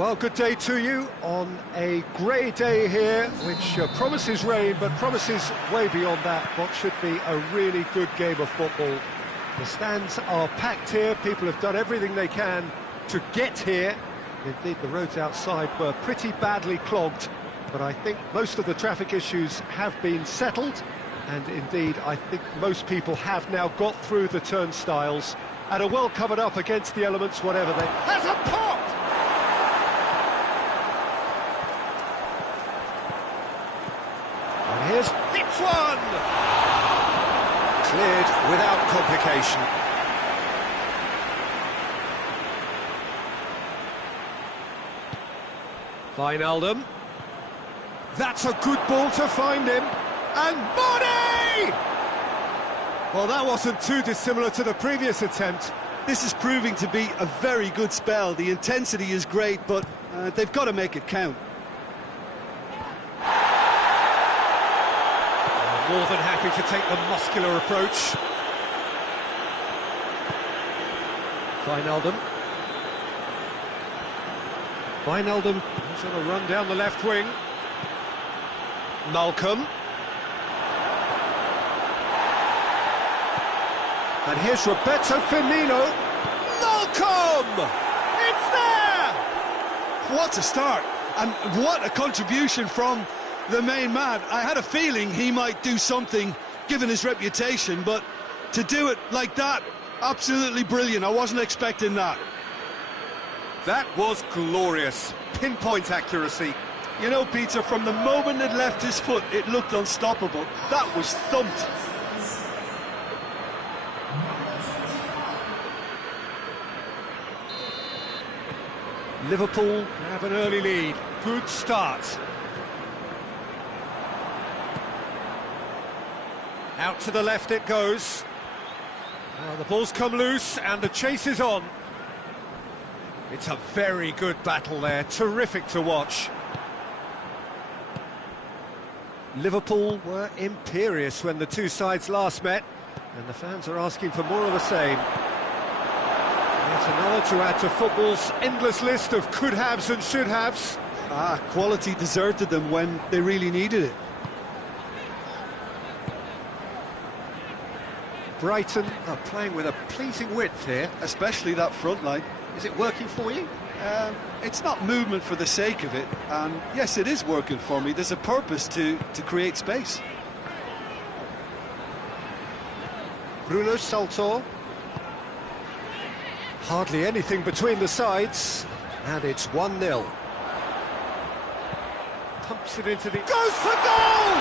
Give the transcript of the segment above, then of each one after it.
Well, good day to you on a grey day here, which promises rain, but promises way beyond that what should be a really good game of football. The stands are packed here, people have done everything they can to get here. Indeed, the roads outside were pretty badly clogged, but I think most of the traffic issues have been settled, and indeed, I think most people have now got through the turnstiles and are well covered up against the elements, whatever they... Has a pop! And here's... It's one! Cleared without complication. Wijnaldum. That's a good ball to find him. And Bonney! Well, that wasn't too dissimilar to the previous attempt. This is proving to be a very good spell. The intensity is great, but they've got to make it count. More than happy to take the muscular approach. Wijnaldum. Wijnaldum is on a run down the left wing. Malcolm. And here's Roberto Firmino. Malcolm! It's there! What a start, and what a contribution from the main man. I had a feeling he might do something, given his reputation, but to do it like that, absolutely brilliant. I wasn't expecting that. That was glorious. Pinpoint accuracy. You know, Peter, from the moment it left his foot, it looked unstoppable. That was thumped. Liverpool have an early lead. Good start. Out to the left it goes. Now the ball's come loose and the chase is on. It's a very good battle there, terrific to watch. Liverpool were imperious when the two sides last met, and the fans are asking for more of the same. Yet another to add to football's endless list of could-haves and should-haves. Quality deserted them when they really needed it. Brighton are playing with a pleasing width here. Especially that front line. Is it working for you? It's not movement for the sake of it, and yes, it is working for me. There's a purpose to create space. Bruno Saltor. Hardly anything between the sides, and it's 1-0. Pumps it into the... Goes for goal!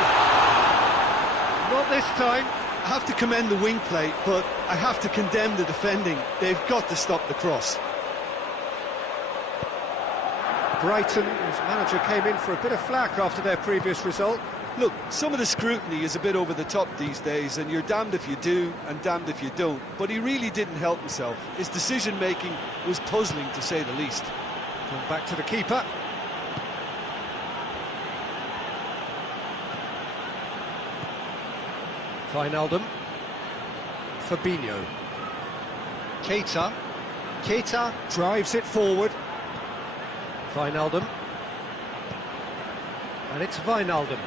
Not this time. I have to commend the wing play, but I have to condemn the defending. They've got to stop the cross. Brighton, whose manager came in for a bit of flack after their previous result. Look, some of the scrutiny is a bit over the top these days, and you're damned if you do and damned if you don't. But he really didn't help himself. His decision-making was puzzling, to say the least. Come back to the keeper. Wijnaldum. Fabinho. Keita. Keita drives it forward. Wijnaldum. And it's Wijnaldum.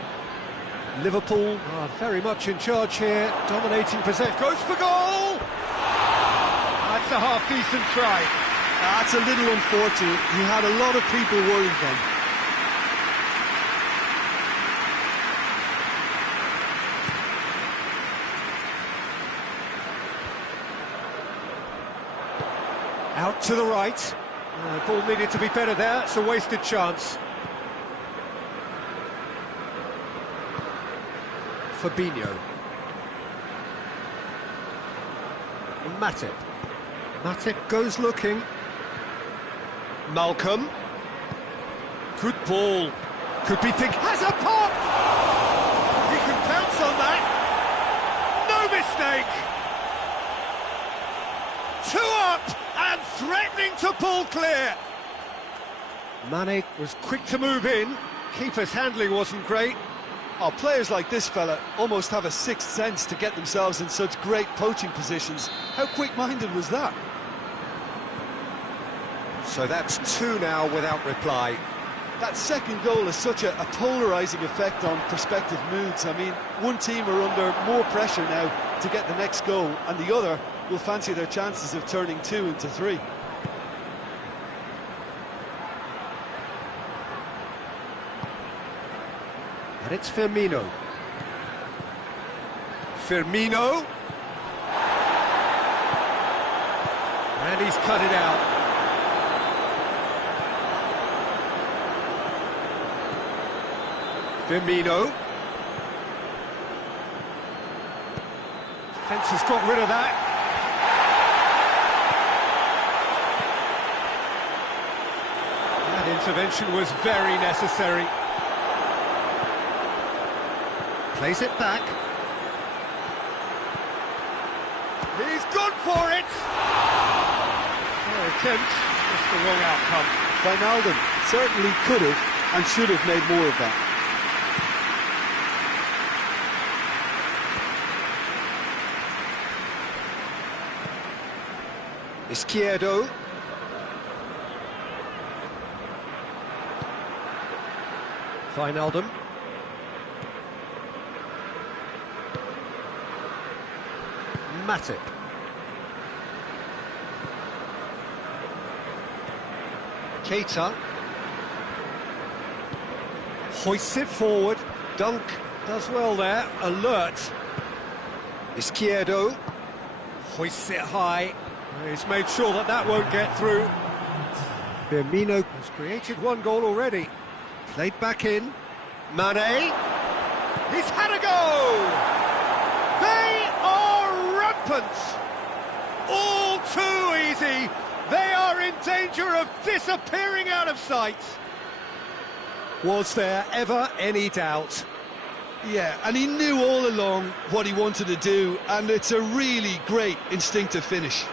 Liverpool are very much in charge here, dominating possession. Goes for goal! That's a half-decent try. That's a little unfortunate. He had a lot of people worried then. Out to the right. Ball needed to be better there. It's a wasted chance. Fabinho. Matip. Matip goes looking. Malcolm. Good ball. Could be think. Has a pop! He can pounce on that. No mistake. 2 up and threatening to pull clear. Mane was quick to move in. Keeper's handling wasn't great. Players like this fella almost have a sixth sense to get themselves in such great poaching positions. How quick-minded was that? So that's two now without reply. That second goal has such a polarising effect on prospective moods. I mean, one team are under more pressure now to get the next goal, and the other will fancy their chances of turning 2 into 3. And it's Firmino. Firmino. And he's cut it out. Firmino. Defence has got rid of that. That intervention was very necessary. Plays it back. He's gone for it! Fair attempt, just the wrong outcome. Wijnaldum certainly could have and should have made more of that. Izquierdo. Wijnaldum. Matic. Keita. Hoists it forward. Dunk does well there. Alert. Izquierdo. Hoists it high. He's made sure that that won't get through. Firmino has created one goal already. Played back in. Mane. He's had a go! They are rampant! All too easy! They are in danger of disappearing out of sight! Was there ever any doubt? Yeah, and he knew all along what he wanted to do, and it's a really great instinctive finish.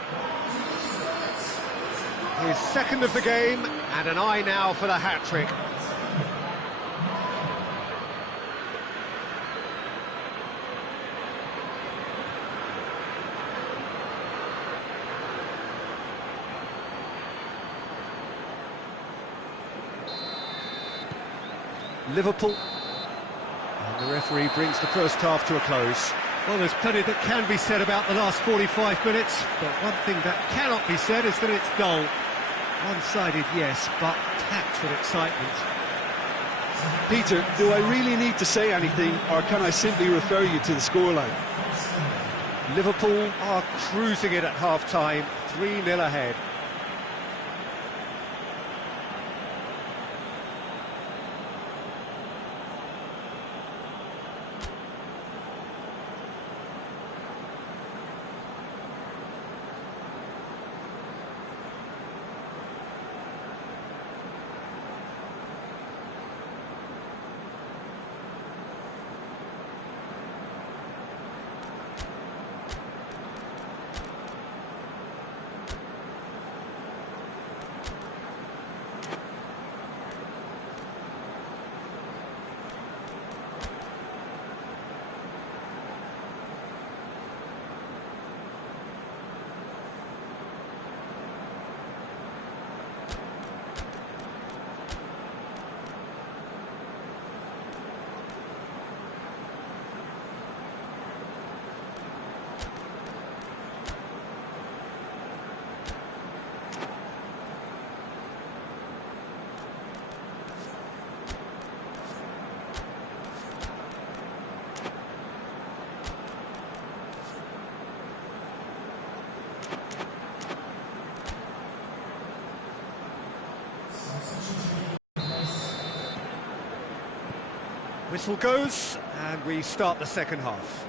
His second of the game, and an eye now for the hat-trick. Liverpool. And the referee brings the first half to a close. Well, there's plenty that can be said about the last 45 minutes, but one thing that cannot be said is that it's dull. One-sided, yes, but packed with excitement. Peter, do I really need to say anything, or can I simply refer you to the scoreline? Liverpool are cruising it at half-time, 3-0 ahead. Whistle goes, and we start the second half.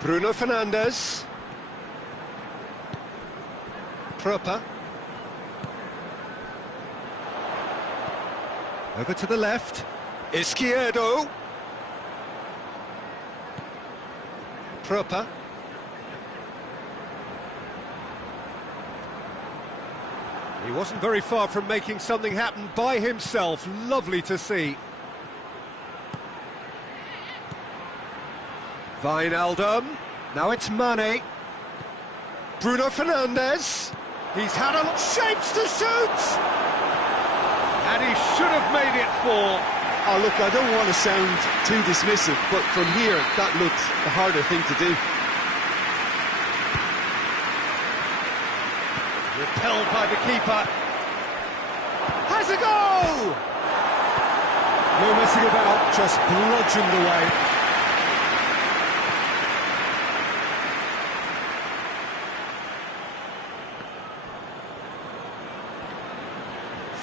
Bruno Fernandes. Proper. Over to the left. Izquierdo. Proper. He wasn't very far from making something happen by himself. Lovely to see. Wijnaldum. Now it's Mane. Bruno Fernandes. He's had a shapes to shoot! And he should have made it 4. Oh, look, I don't want to sound too dismissive, but from here, that looked the harder thing to do. Repelled by the keeper. Has a goal! No messing about, just bludgeoned away.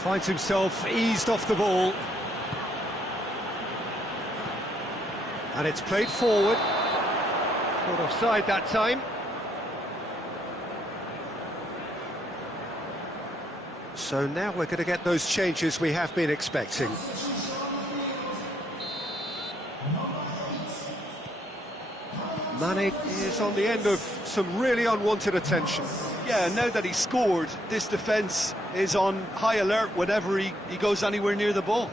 Finds himself eased off the ball. And it's played forward. Caught offside that time. So now we're going to get those changes we have been expecting. Mane is on the end of some really unwanted attention. Yeah, now that he scored, this defence is on high alert whenever he goes anywhere near the ball.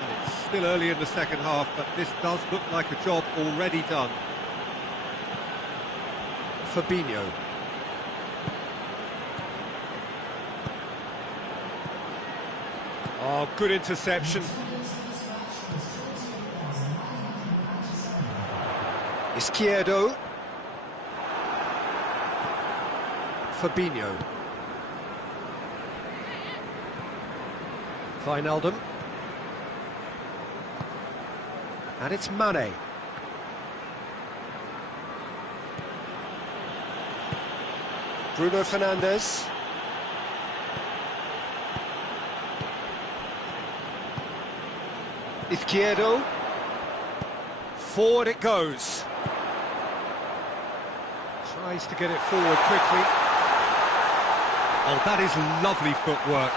Well, it's still early in the second half, but this does look like a job already done. Fabinho. Oh, good interception. Izquierdo. Fabinho. Wijnaldum. And it's Mane. Bruno Fernandes. Izquierdo. Forward it goes. Tries to get it forward quickly. Oh, that is lovely footwork.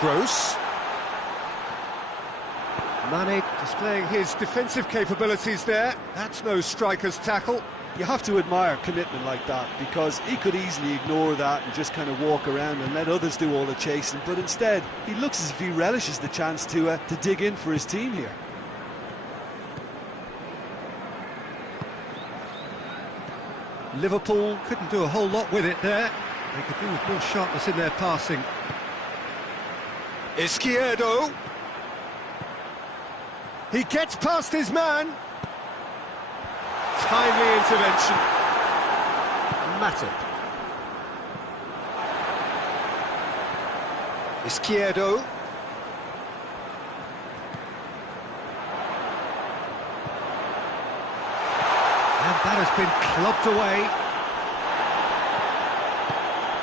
Gross. Mane displaying his defensive capabilities there. That's no striker's tackle. You have to admire commitment like that, because he could easily ignore that and just kind of walk around and let others do all the chasing, but instead he looks as if he relishes the chance to dig in for his team here. Liverpool couldn't do a whole lot with it there. They could do with more sharpness in their passing. Izquierdo. He gets past his man. Timely intervention. Matip. Izquierdo. And that has been clubbed away.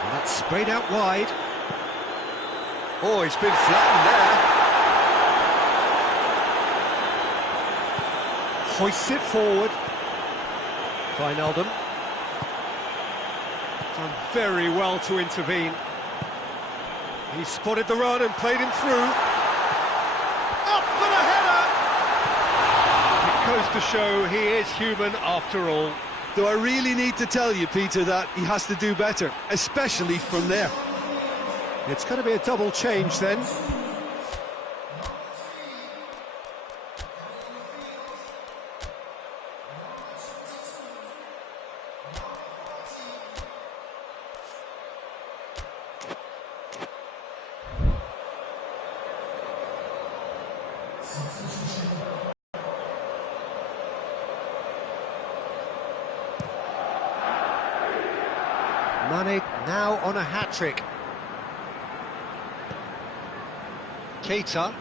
And that's sprayed out wide. Oh, he's been flattened there. Hoists it forward. Wijnaldum. Done very well to intervene. He spotted the run and played him through. Up for the header! It goes to show he is human after all. Do I really need to tell you, Peter, that he has to do better, especially from there? It's going to be a double change then. Mane now on a hat-trick. Keita.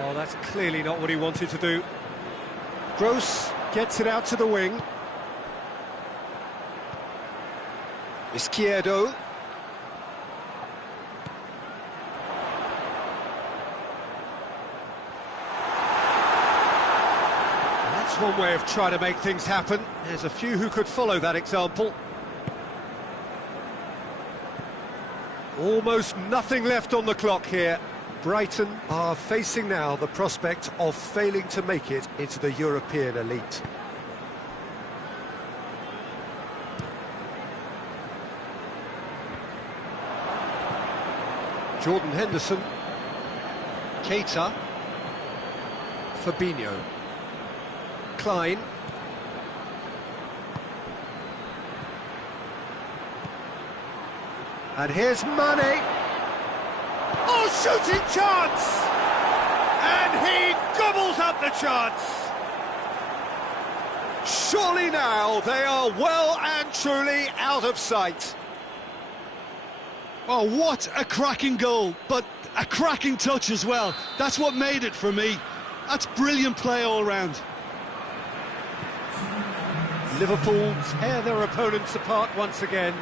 Oh, that's clearly not what he wanted to do. Gross gets it out to the wing. Izquierdo. That's one way of trying to make things happen. There's a few who could follow that example. Almost nothing left on the clock here. Brighton are facing now the prospect of failing to make it into the European elite. Jordan Henderson. Keita. Fabinho. Klein. And here's Mane. Oh, shooting chance! And he gobbles up the chance. Surely now they are well and truly out of sight. Oh, what a cracking goal, but a cracking touch as well. That's what made it for me. That's brilliant play all round. Liverpool tear their opponents apart once again.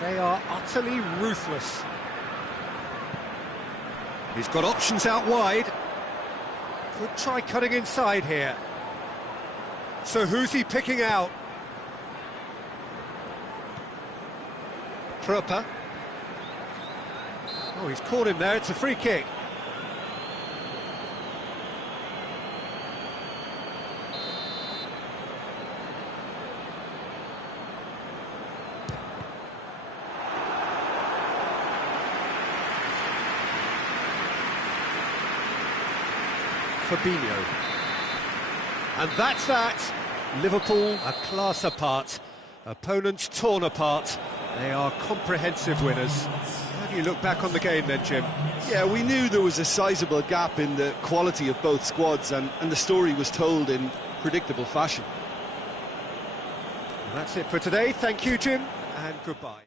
They are utterly ruthless. He's got options out wide. Could try cutting inside here. So who's he picking out? Proper. Oh, he's caught him there. It's a free kick. Fabinho. And that's that. Liverpool a class apart. Opponents torn apart. They are comprehensive winners. How do you look back on the game then, Jim? Yeah, we knew there was a sizable gap in the quality of both squads, and the story was told in predictable fashion. And that's it for today. Thank you, Jim, and goodbye.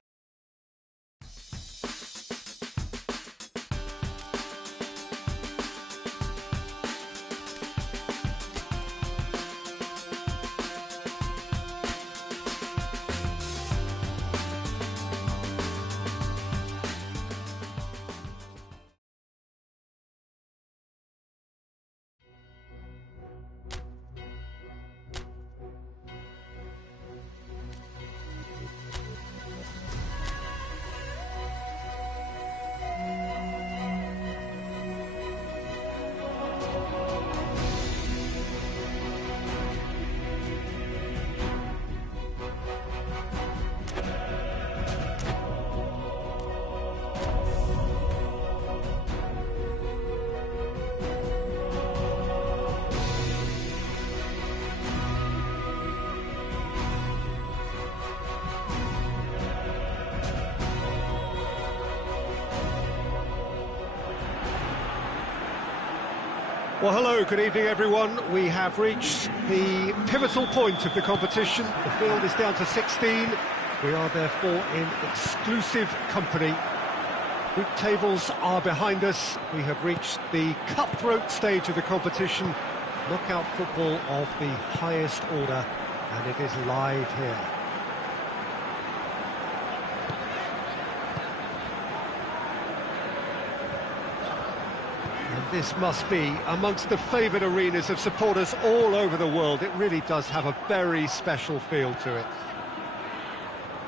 Well, hello, good evening, everyone. We have reached the pivotal point of the competition. The field is down to 16. We are therefore in exclusive company. Group tables are behind us. We have reached the cutthroat stage of the competition. Knockout football of the highest order, and it is live here. This must be amongst the favoured arenas of supporters all over the world. It really does have a very special feel to it.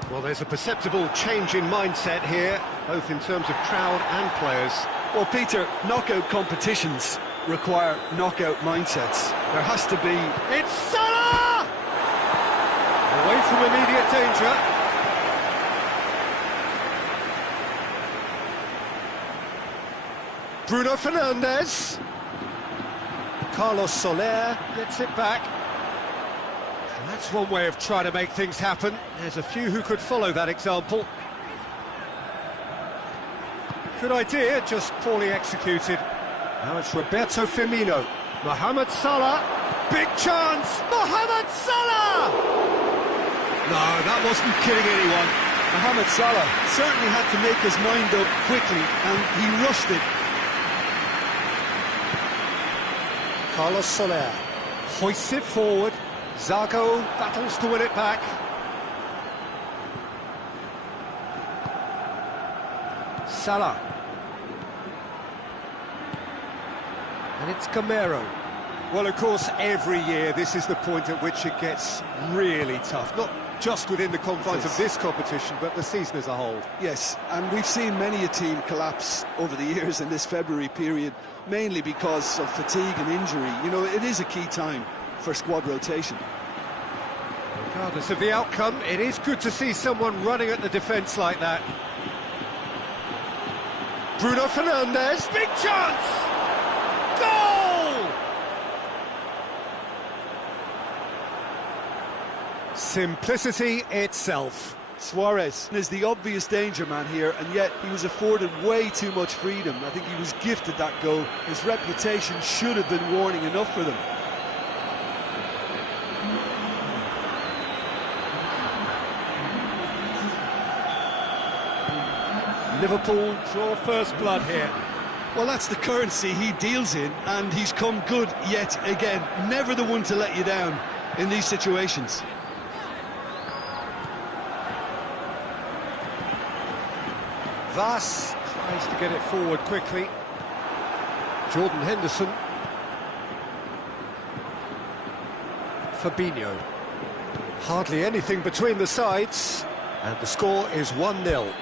Well, there's a perceptible change in mindset here, both in terms of crowd and players. Well, Peter, knockout competitions require knockout mindsets. There has to be... It's Salah! Away from immediate danger. Bruno Fernandes. Carlos Soler gets it back. And that's one way of trying to make things happen. There's a few who could follow that example. Good idea, just poorly executed. Now it's Roberto Firmino. Mohamed Salah. Big chance! Mohamed Salah! No, that wasn't kidding anyone. Mohamed Salah certainly had to make his mind up quickly, and he rushed it. Carlos Soler hoists it forward. Zago battles to win it back. Salah. And it's Camero. Well, of course, every year this is the point at which it gets really tough. Not just within the confines of this competition, but the season as a whole. Yes, and we've seen many a team collapse over the years in this February period, mainly because of fatigue and injury. You know, it is a key time for squad rotation. Regardless of the outcome, it is good to see someone running at the defence like that. Bruno Fernandes, big chance! Goal! Simplicity itself. Suarez is the obvious danger man here, and yet he was afforded way too much freedom. I think he was gifted that goal. His reputation should have been warning enough for them. Liverpool draw first blood here. Well, that's the currency he deals in, and he's come good yet again. Never the one to let you down in these situations. Vas tries to get it forward quickly. Jordan Henderson. Fabinho. Hardly anything between the sides, and the score is 1-0.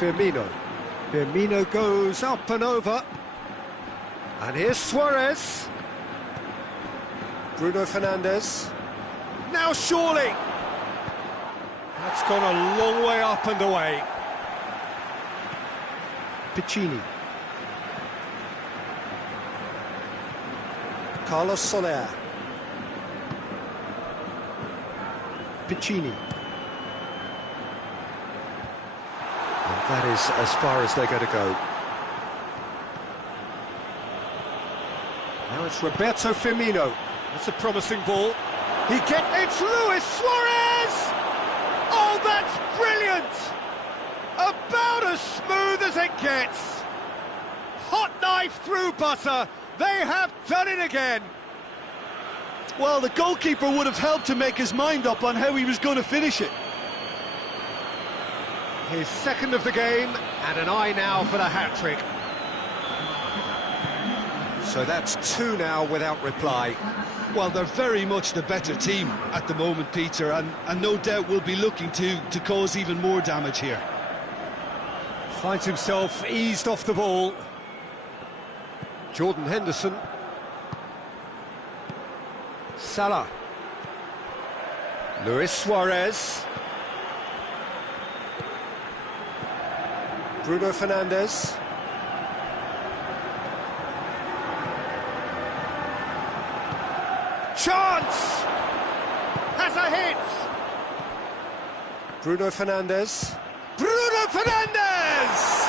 Firmino goes up and over. And here's Suarez. Bruno Fernandes. Now surely. That's gone a long way up and away. Piccini. Carlos Soler. Piccini. That is as far as they're going to go. Now it's Roberto Firmino. That's a promising ball. It's Luis Suarez! Oh, that's brilliant! About as smooth as it gets. Hot knife through butter. They have done it again. Well, the goalkeeper would have helped to make his mind up on how he was going to finish it. His second of the game, and an eye now for the hat-trick. So that's two now without reply. Well, they're very much the better team at the moment, Peter, and no doubt will be looking to cause even more damage here. Finds himself eased off the ball. Jordan Henderson. Salah. Luis Suarez. Bruno Fernandes. Chance! Has a hit! Bruno Fernandes. Bruno Fernandes!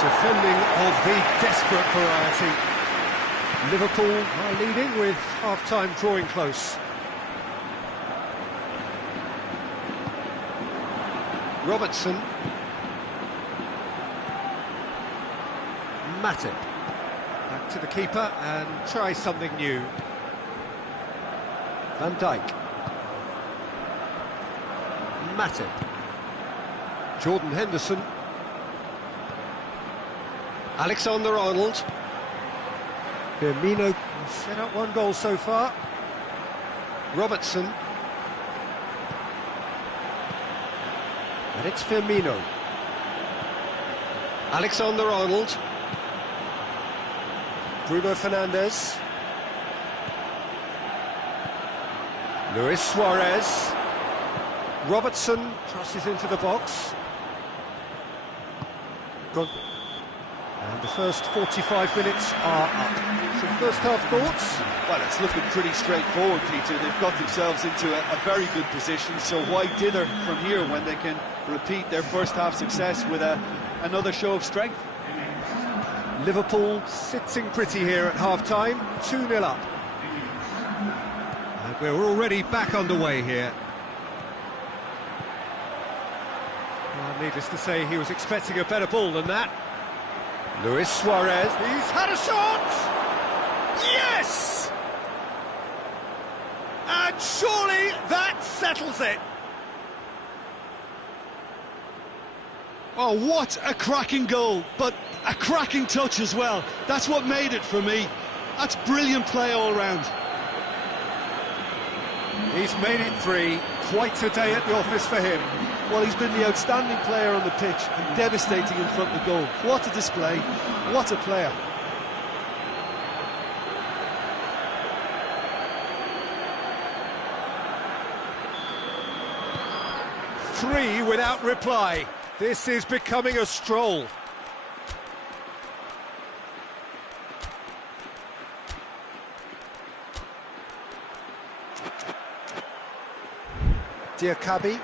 Defending of the desperate variety. Liverpool are leading with half-time drawing close. Robertson. Matip. Back to the keeper and try something new. Van Dijk. Matip. Jordan Henderson. Alexander-Arnold. Firmino set up one goal so far. Robertson. And it's Firmino. Alexander-Arnold. Bruno Fernandes. Luis Suarez. Robertson crosses into the box. And the first 45 minutes are up. Some first half thoughts? Well, it's looking pretty straightforward, Peter. They've got themselves into a very good position, so why dither from here when they can repeat their first half success with another show of strength? Liverpool sitting pretty here at half-time, 2-0 up. And we're already back underway here. Well, needless to say, he was expecting a better ball than that. Luis Suarez, he's had a shot! Yes! And surely that settles it. Oh, what a cracking goal, but a cracking touch as well. That's what made it for me. That's brilliant play all round. He's made it 3. Quite a day at the office for him. Well, he's been the outstanding player on the pitch and devastating in front of the goal. What a display, what a player. Three without reply. This is becoming a stroll. Diakabi.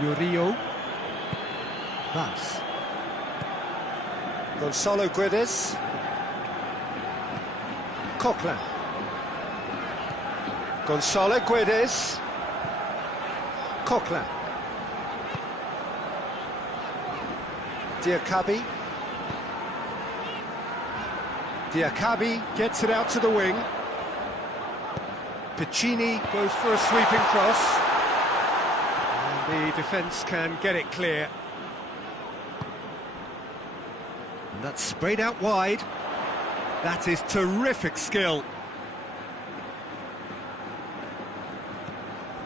Murillo. Vaz. Gonzalo Guedes. Coquelin. Gonzalo Guedes. Coquelin. Diakabi. Diakabi gets it out to the wing. Piccini goes for a sweeping cross. And the defence can get it clear. And that's sprayed out wide. That is terrific skill.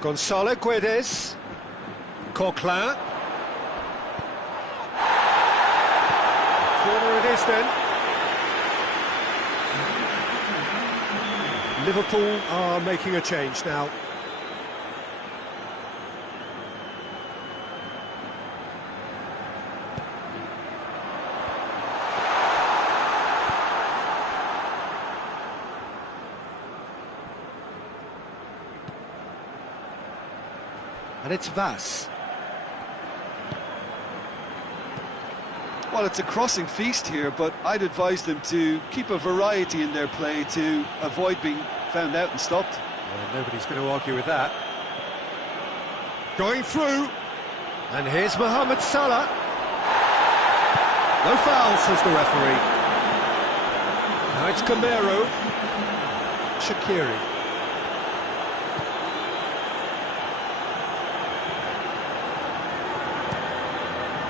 Gonzalo Guedes. Coquelin. Corner it is then. Liverpool are making a change now. And it's Vaz. Well, it's a crossing feast here, but I'd advise them to keep a variety in their play to avoid being found out and stopped. Well, nobody's going to argue with that. Going through, and here's Mohamed Salah. No foul, says the referee. Now it's Camero. Shaqiri.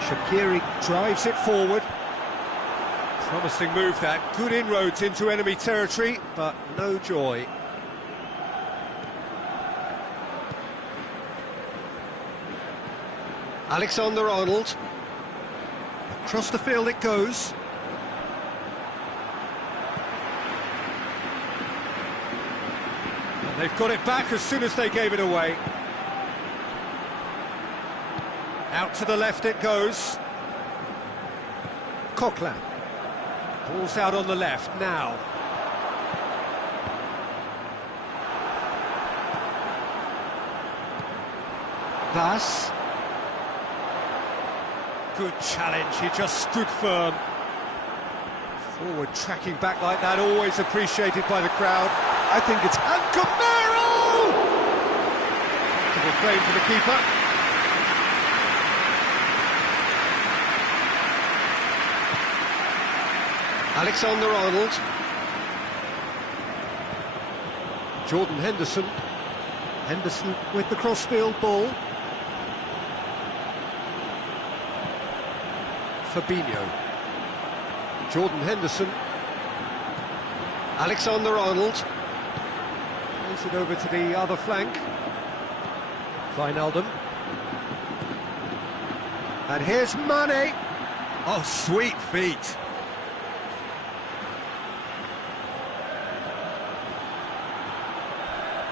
Shaqiri drives it forward. Promising move that. Good inroads into enemy territory, but no joy. Alexander-Arnold. Across the field it goes. And they've got it back as soon as they gave it away. Out to the left it goes. Coquelin. Ball's out on the left now. Vaz. Good challenge, he just stood firm. Forward tracking back like that, always appreciated by the crowd. I think it's... And Camero! Good claim for the keeper. Alexander-Arnold. Jordan Henderson. Henderson with the crossfield ball. Fabinho. Jordan Henderson. Alexander-Arnold. Plays it over to the other flank. Wijnaldum. And here's Mane. Oh, sweet feet.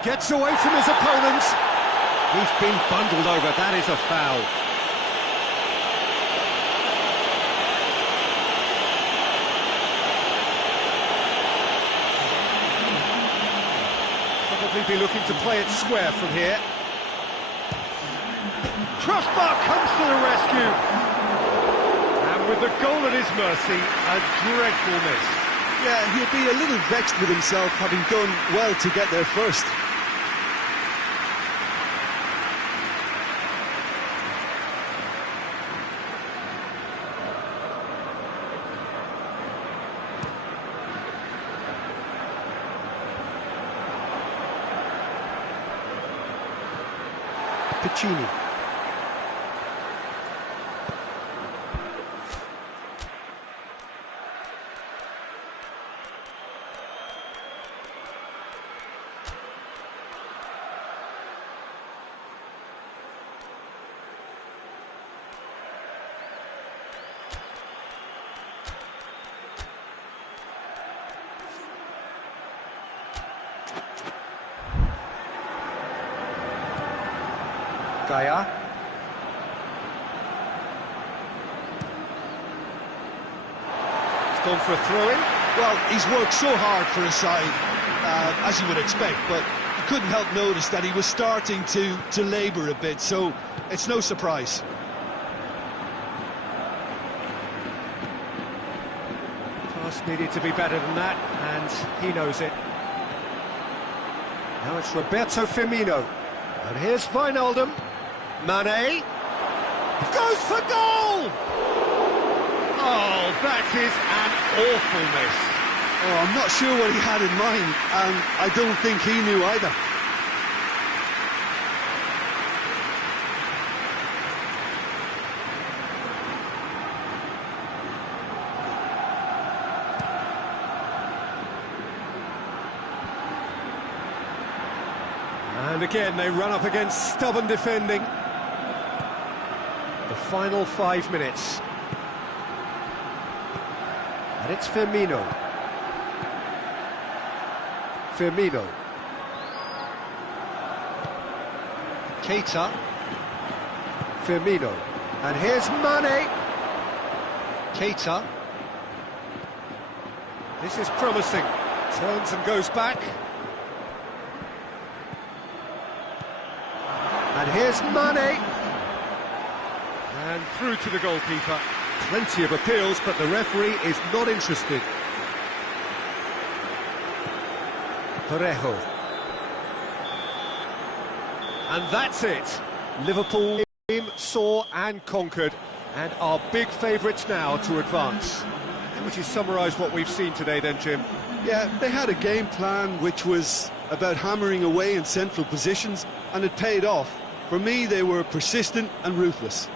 Gets away from his opponents. He's been bundled over. That is a foul. Probably be looking to play it square from here. Crossbar comes to the rescue. And with the goal at his mercy, a dreadful miss. Yeah, he'll be a little vexed with himself, having done well to get there first. Piccini. Saya. It's gone for a throw-in. Well, he's worked so hard for his side, as you would expect, but you couldn't help notice that he was starting to labour a bit, so it's no surprise. Pass needed to be better than that, and he knows it. Now it's Roberto Firmino. And here's Wijnaldum. Mane. Goes for goal! Oh, that is an awful miss. Oh, I'm not sure what he had in mind, and I don't think he knew either. And again, they run up against stubborn defending. The final 5 minutes. And it's Firmino. Firmino. Keita. Firmino. And here's Mane. Keita. This is promising. Turns and goes back. And here's Mane. And through to the goalkeeper. Plenty of appeals, but the referee is not interested. Parejo. And that's it. Liverpool saw and conquered, and are big favourites now to advance. How would you summarise what we've seen today then, Jim? Yeah, they had a game plan which was about hammering away in central positions, and it paid off. For me, they were persistent and ruthless.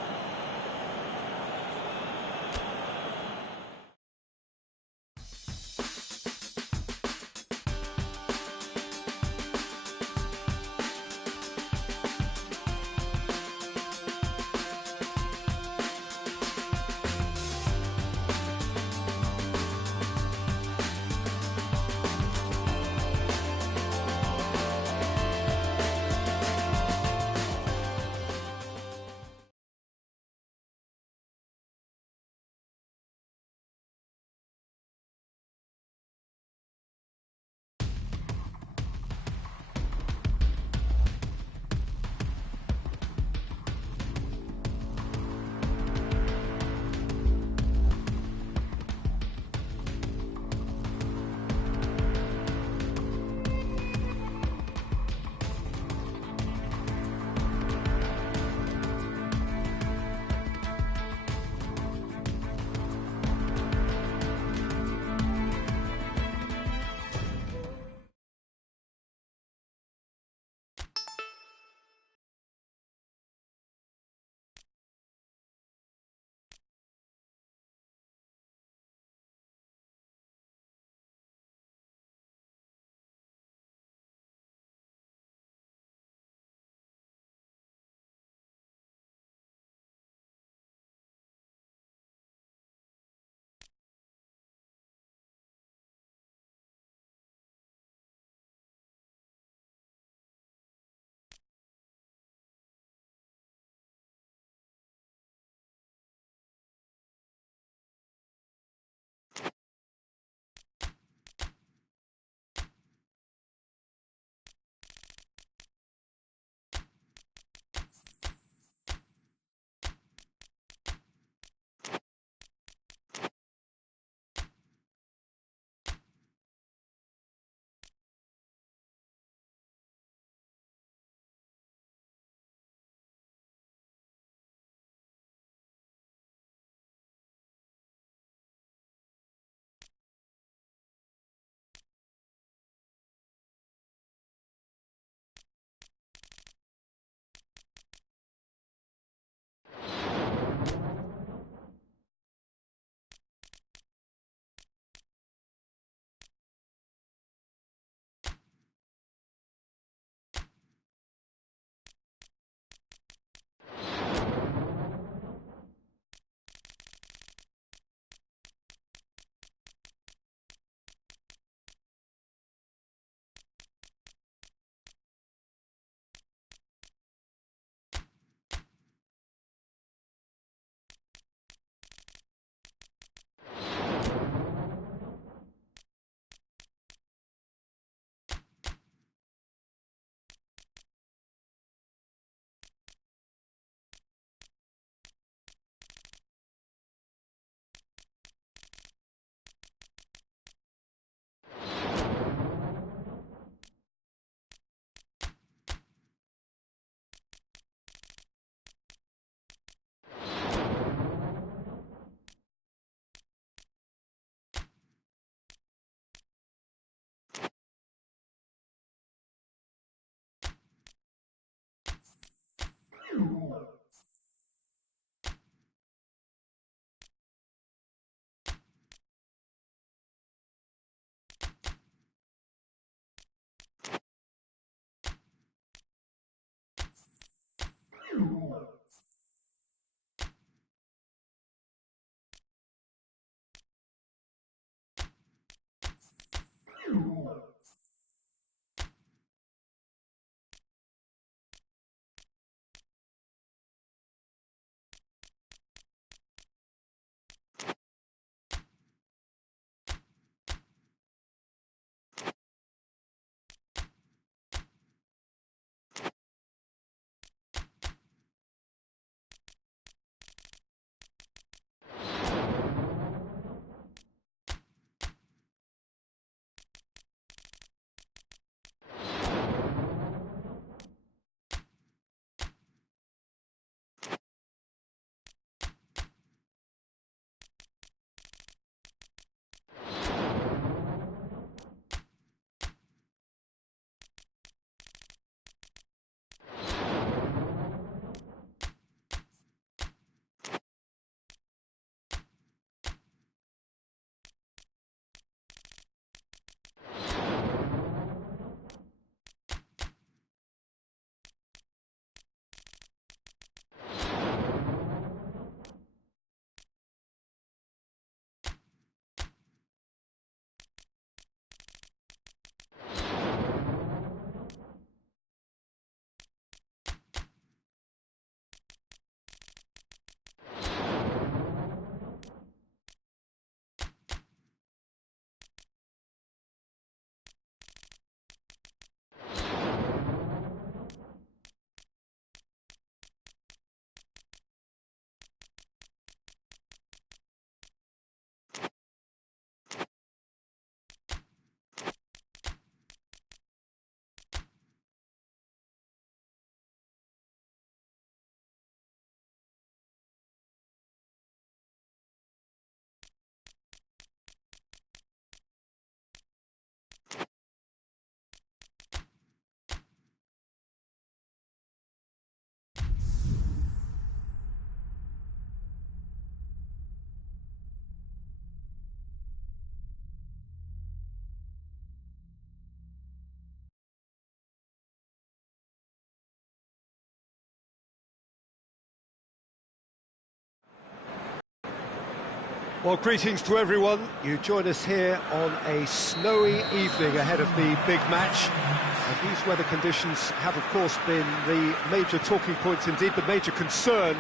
Well, greetings to everyone. You join us here on a snowy evening ahead of the big match. And these weather conditions have, of course, been the major talking points, indeed the major concern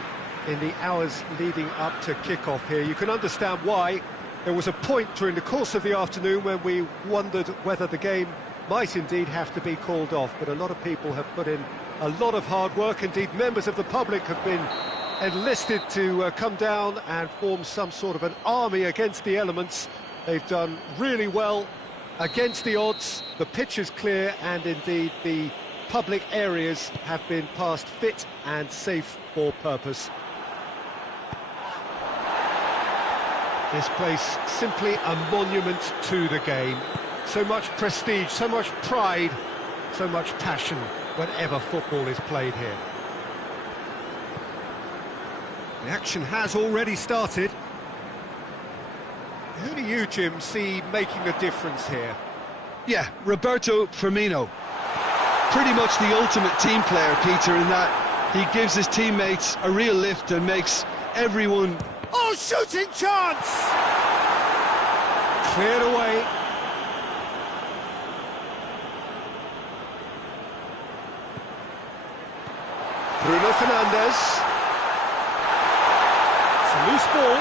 in the hours leading up to kick-off here. You can understand why. There was a point during the course of the afternoon when we wondered whether the game might indeed have to be called off. But a lot of people have put in a lot of hard work. Indeed, members of the public have been enlisted to come down and form some sort of an army against the elements. They've done really well against the odds. The pitch is clear, and indeed the public areas have been passed fit and safe for purpose. This place simply a monument to the game. So much prestige, so much pride, so much passion whenever football is played here. The action has already started. Who do you, Jim, see making a difference here? Yeah, Roberto Firmino. Pretty much the ultimate team player, Peter, in that he gives his teammates a real lift and makes everyone... Oh, shooting chance! Cleared away. Bruno Fernandes. Loose ball,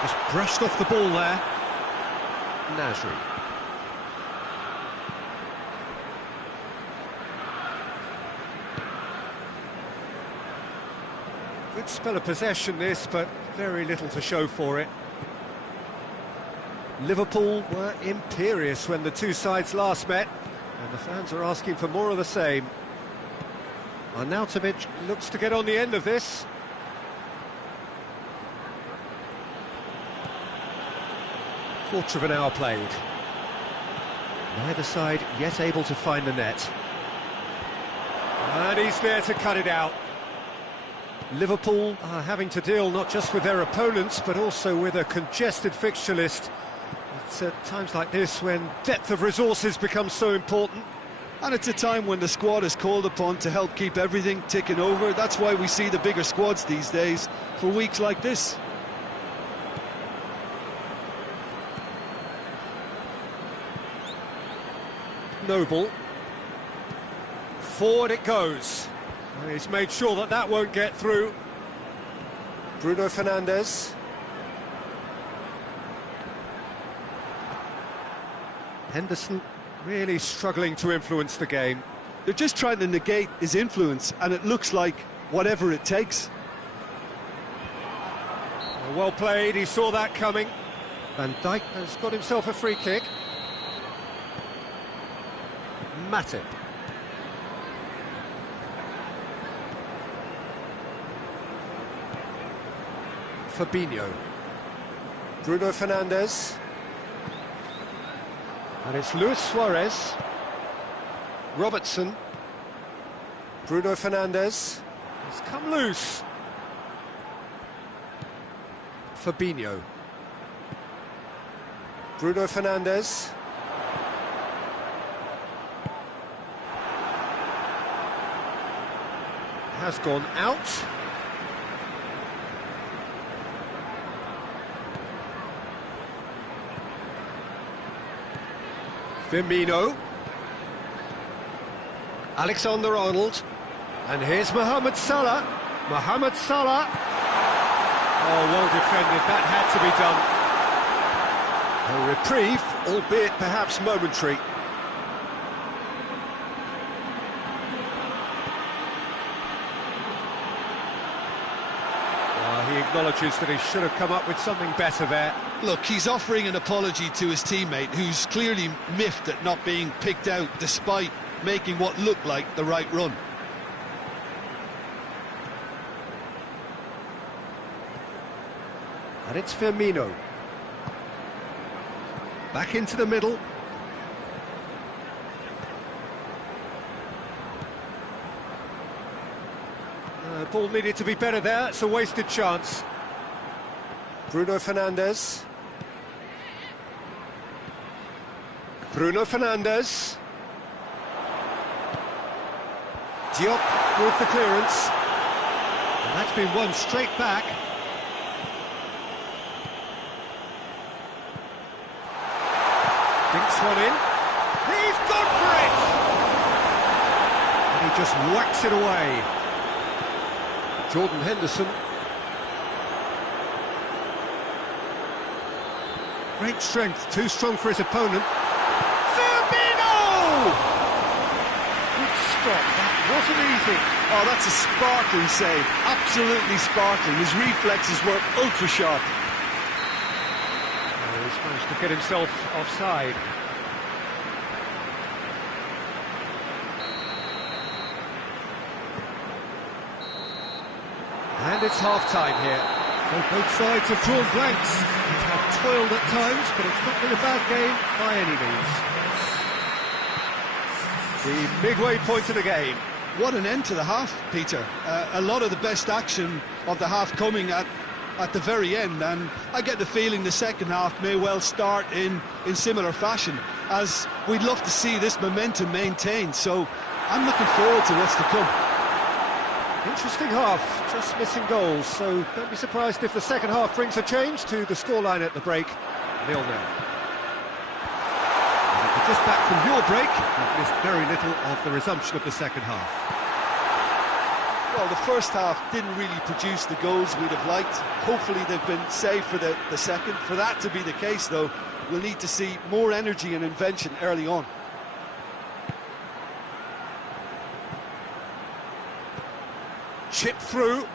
just brushed off the ball there. Nasri. Good spell of possession this, but very little to show for it. Liverpool were imperious when the two sides last met, and the fans are asking for more of the same. Arnautovic looks to get on the end of this. Quarter of an hour played. Neither side yet able to find the net. And he's there to cut it out. Liverpool are having to deal not just with their opponents, but also with a congested fixture list. It's at times like this when depth of resources becomes so important. And it's a time when the squad is called upon to help keep everything ticking over. That's why we see the bigger squads these days for weeks like this. Noble. Forward it goes. And he's made sure that that won't get through. Bruno Fernandes. Henderson really struggling to influence the game. They're just trying to negate his influence, and it looks like whatever it takes. Well played, he saw that coming. Van Dijk has got himself a free kick. Matip. Fabinho. Bruno Fernandes. And it's Luis Suarez. Robertson. Bruno Fernandes. He's come loose. Fabinho. Bruno Fernandes. Has gone out. Firmino. Alexander-Arnold. And here's Mohamed Salah. Mohamed Salah. Oh, well defended. That had to be done. A reprieve, albeit perhaps momentary. He acknowledges that he should have come up with something better there. Look, he's offering an apology to his teammate, who's clearly miffed at not being picked out despite making what looked like the right run. And it's Firmino. Back into the middle. Ball needed to be better there, it's a wasted chance. Bruno Fernandes. Bruno Fernandes. Diop with the clearance. And that's been won straight back. Dinks one in. He's gone for it! And he just whacks it away. Jordan Henderson. Great strength, too strong for his opponent. Firmino! Good stop, that wasn't easy. Oh, that's a sparkling save, absolutely sparkling. His reflexes were ultra sharp. Oh, he's managed to get himself offside. And it's half-time here. So both sides have drawn blanks. They have toiled at times, but it's not been a bad game by any means. The midway point of the game. What an end to the half, Peter. A lot of the best action of the half coming at the very end, and I get the feeling the second half may well start in similar fashion, as we'd love to see this momentum maintained. So I'm looking forward to what's to come. Interesting half, just missing goals, so don't be surprised if the second half brings a change to the scoreline at the break. 0-0. And if you're just back from your break, you've missed very little of the resumption of the second half. Well, the first half didn't really produce the goals we'd have liked. Hopefully they've been saved for the second. For that to be the case, though, we'll need to see more energy and invention early on. Chip through.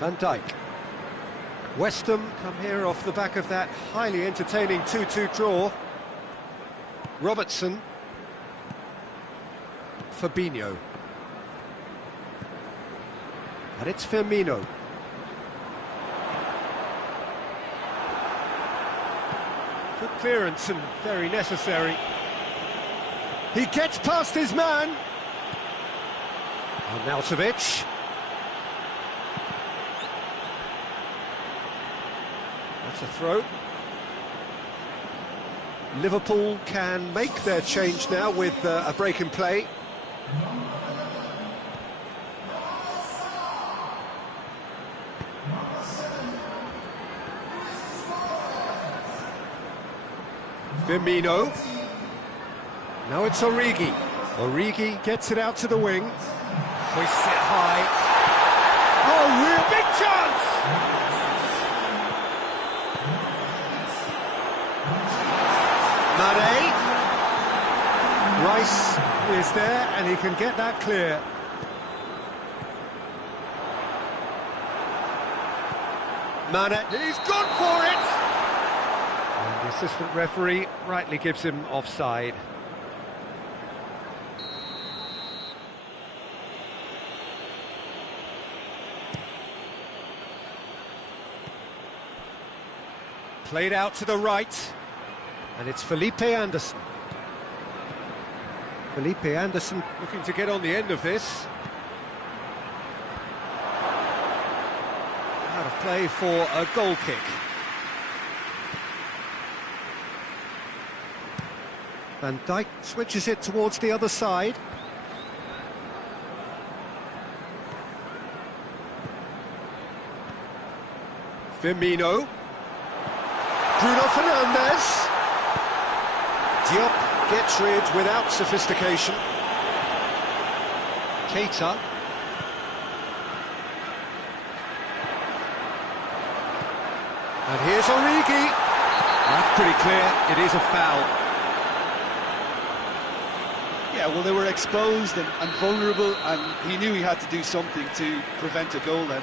Van Dijk. West Ham come here off the back of that highly entertaining 2-2 draw. Robertson. Fabinho. And it's Firmino. clearance and very necessary. He gets past his man. Arnautovic. That's a throw. Liverpool can make their change now with a break in play. Firmino. Now it's Origi. Origi gets it out to the wing. Hoists it high. Oh, real big chance! Mane. Rice is there and he can get that clear. Mane, he's gone for it! And the assistant referee rightly gives him offside. Played out to the right, and it's Felipe Anderson. Felipe Anderson looking to get on the end of this. Out of play for a goal kick. Van Dijk switches it towards the other side. Firmino. Bruno Fernandes. Diop gets rid without sophistication. Keita. And here's Origi. That's pretty clear, it is a foul. Yeah, well, they were exposed and vulnerable, and he knew he had to do something to prevent a goal then.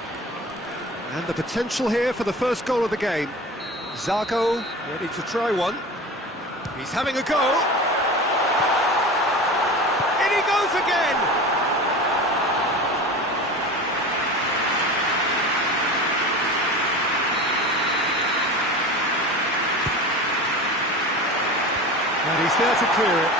And the potential here for the first goal of the game. Zago ready to try one. He's having a go. In he goes again. And he's there to clear it.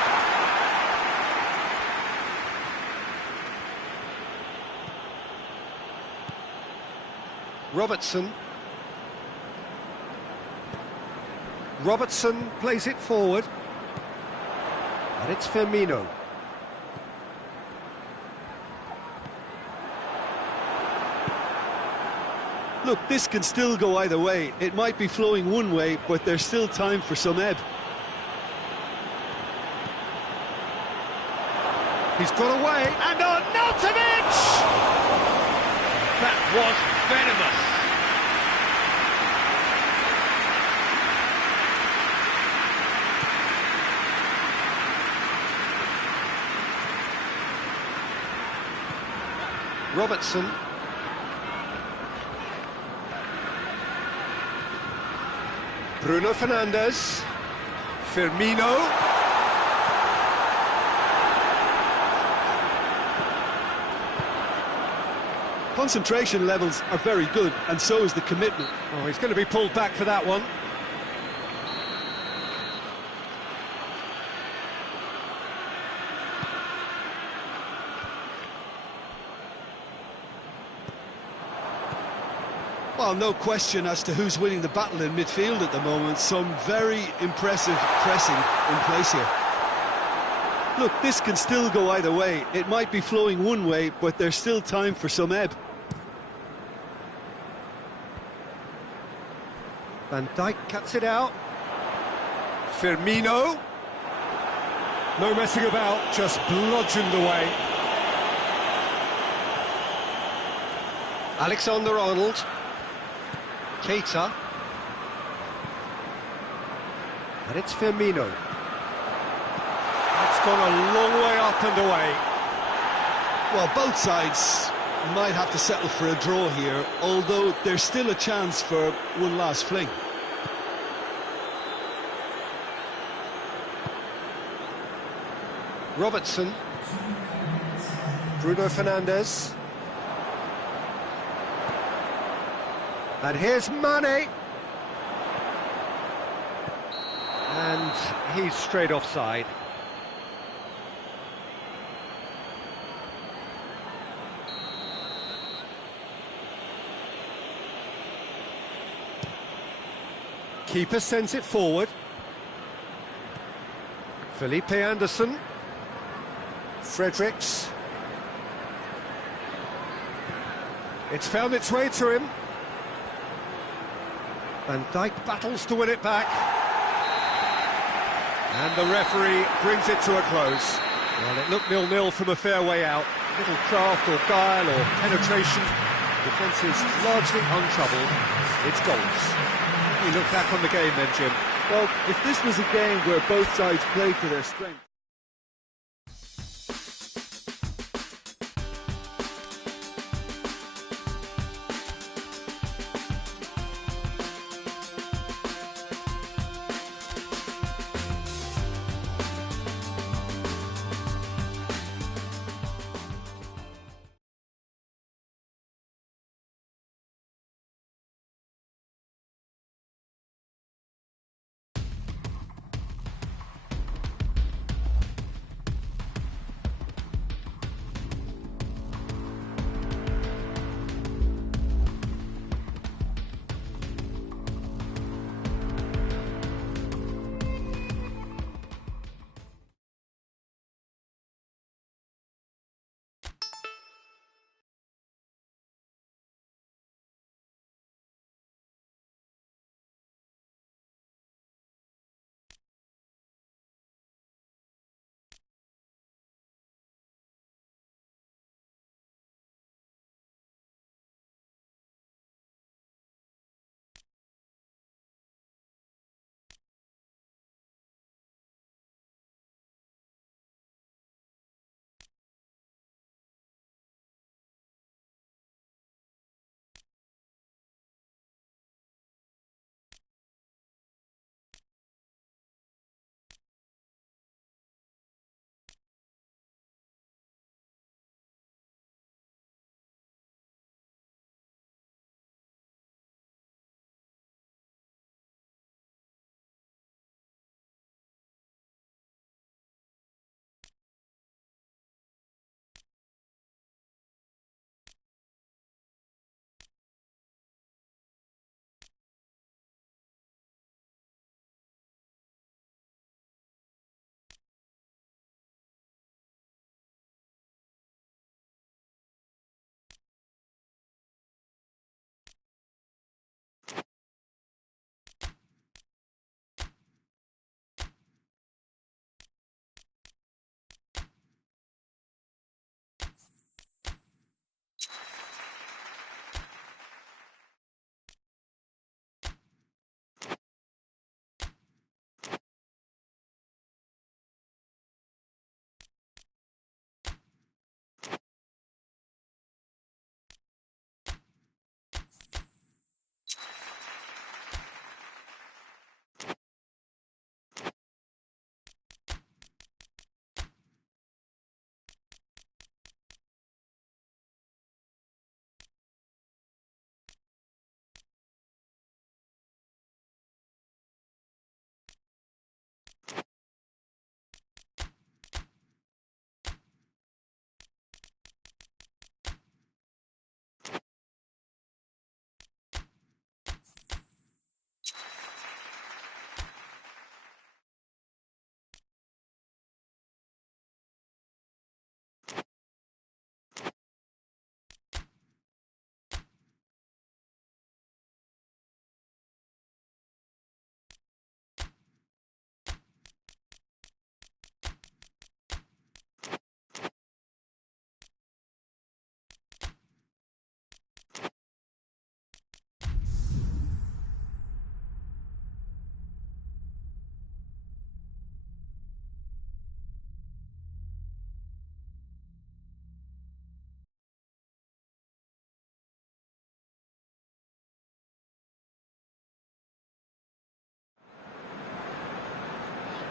Robertson plays it forward, and it's Firmino. Look, this can still go either way. It might be flowing one way, but there's still time for some ebb. He's got away, and Arnautovic! That was venomous. Robertson. Bruno Fernandes. Firmino. Concentration levels are very good, and so is the commitment. Oh, he's going to be pulled back for that one. Well, no question as to who's winning the battle in midfield at the moment. Some very impressive pressing in place here. Look, this can still go either way. It might be flowing one way, but there's still time for some ebb. Van Dijk cuts it out. Firmino. No messing about, just bludgeoned away. Alexander-Arnold. Keita. And it's Firmino. It's gone a long way up and away. Well, both sides might have to settle for a draw here, although there's still a chance for one last fling. Robertson. Bruno Fernandes. And here's Mane. And he's straight offside. Keeper sends it forward. Felipe Anderson. Fredericks. It's found its way to him. Van Dijk battles to win it back. And the referee brings it to a close. Well, it looked 0-0 from a fair way out. Little craft or guile or penetration. Defence is largely untroubled. It's goals. You look back on the game then, Jim. Well, if this was a game where both sides played to their strength...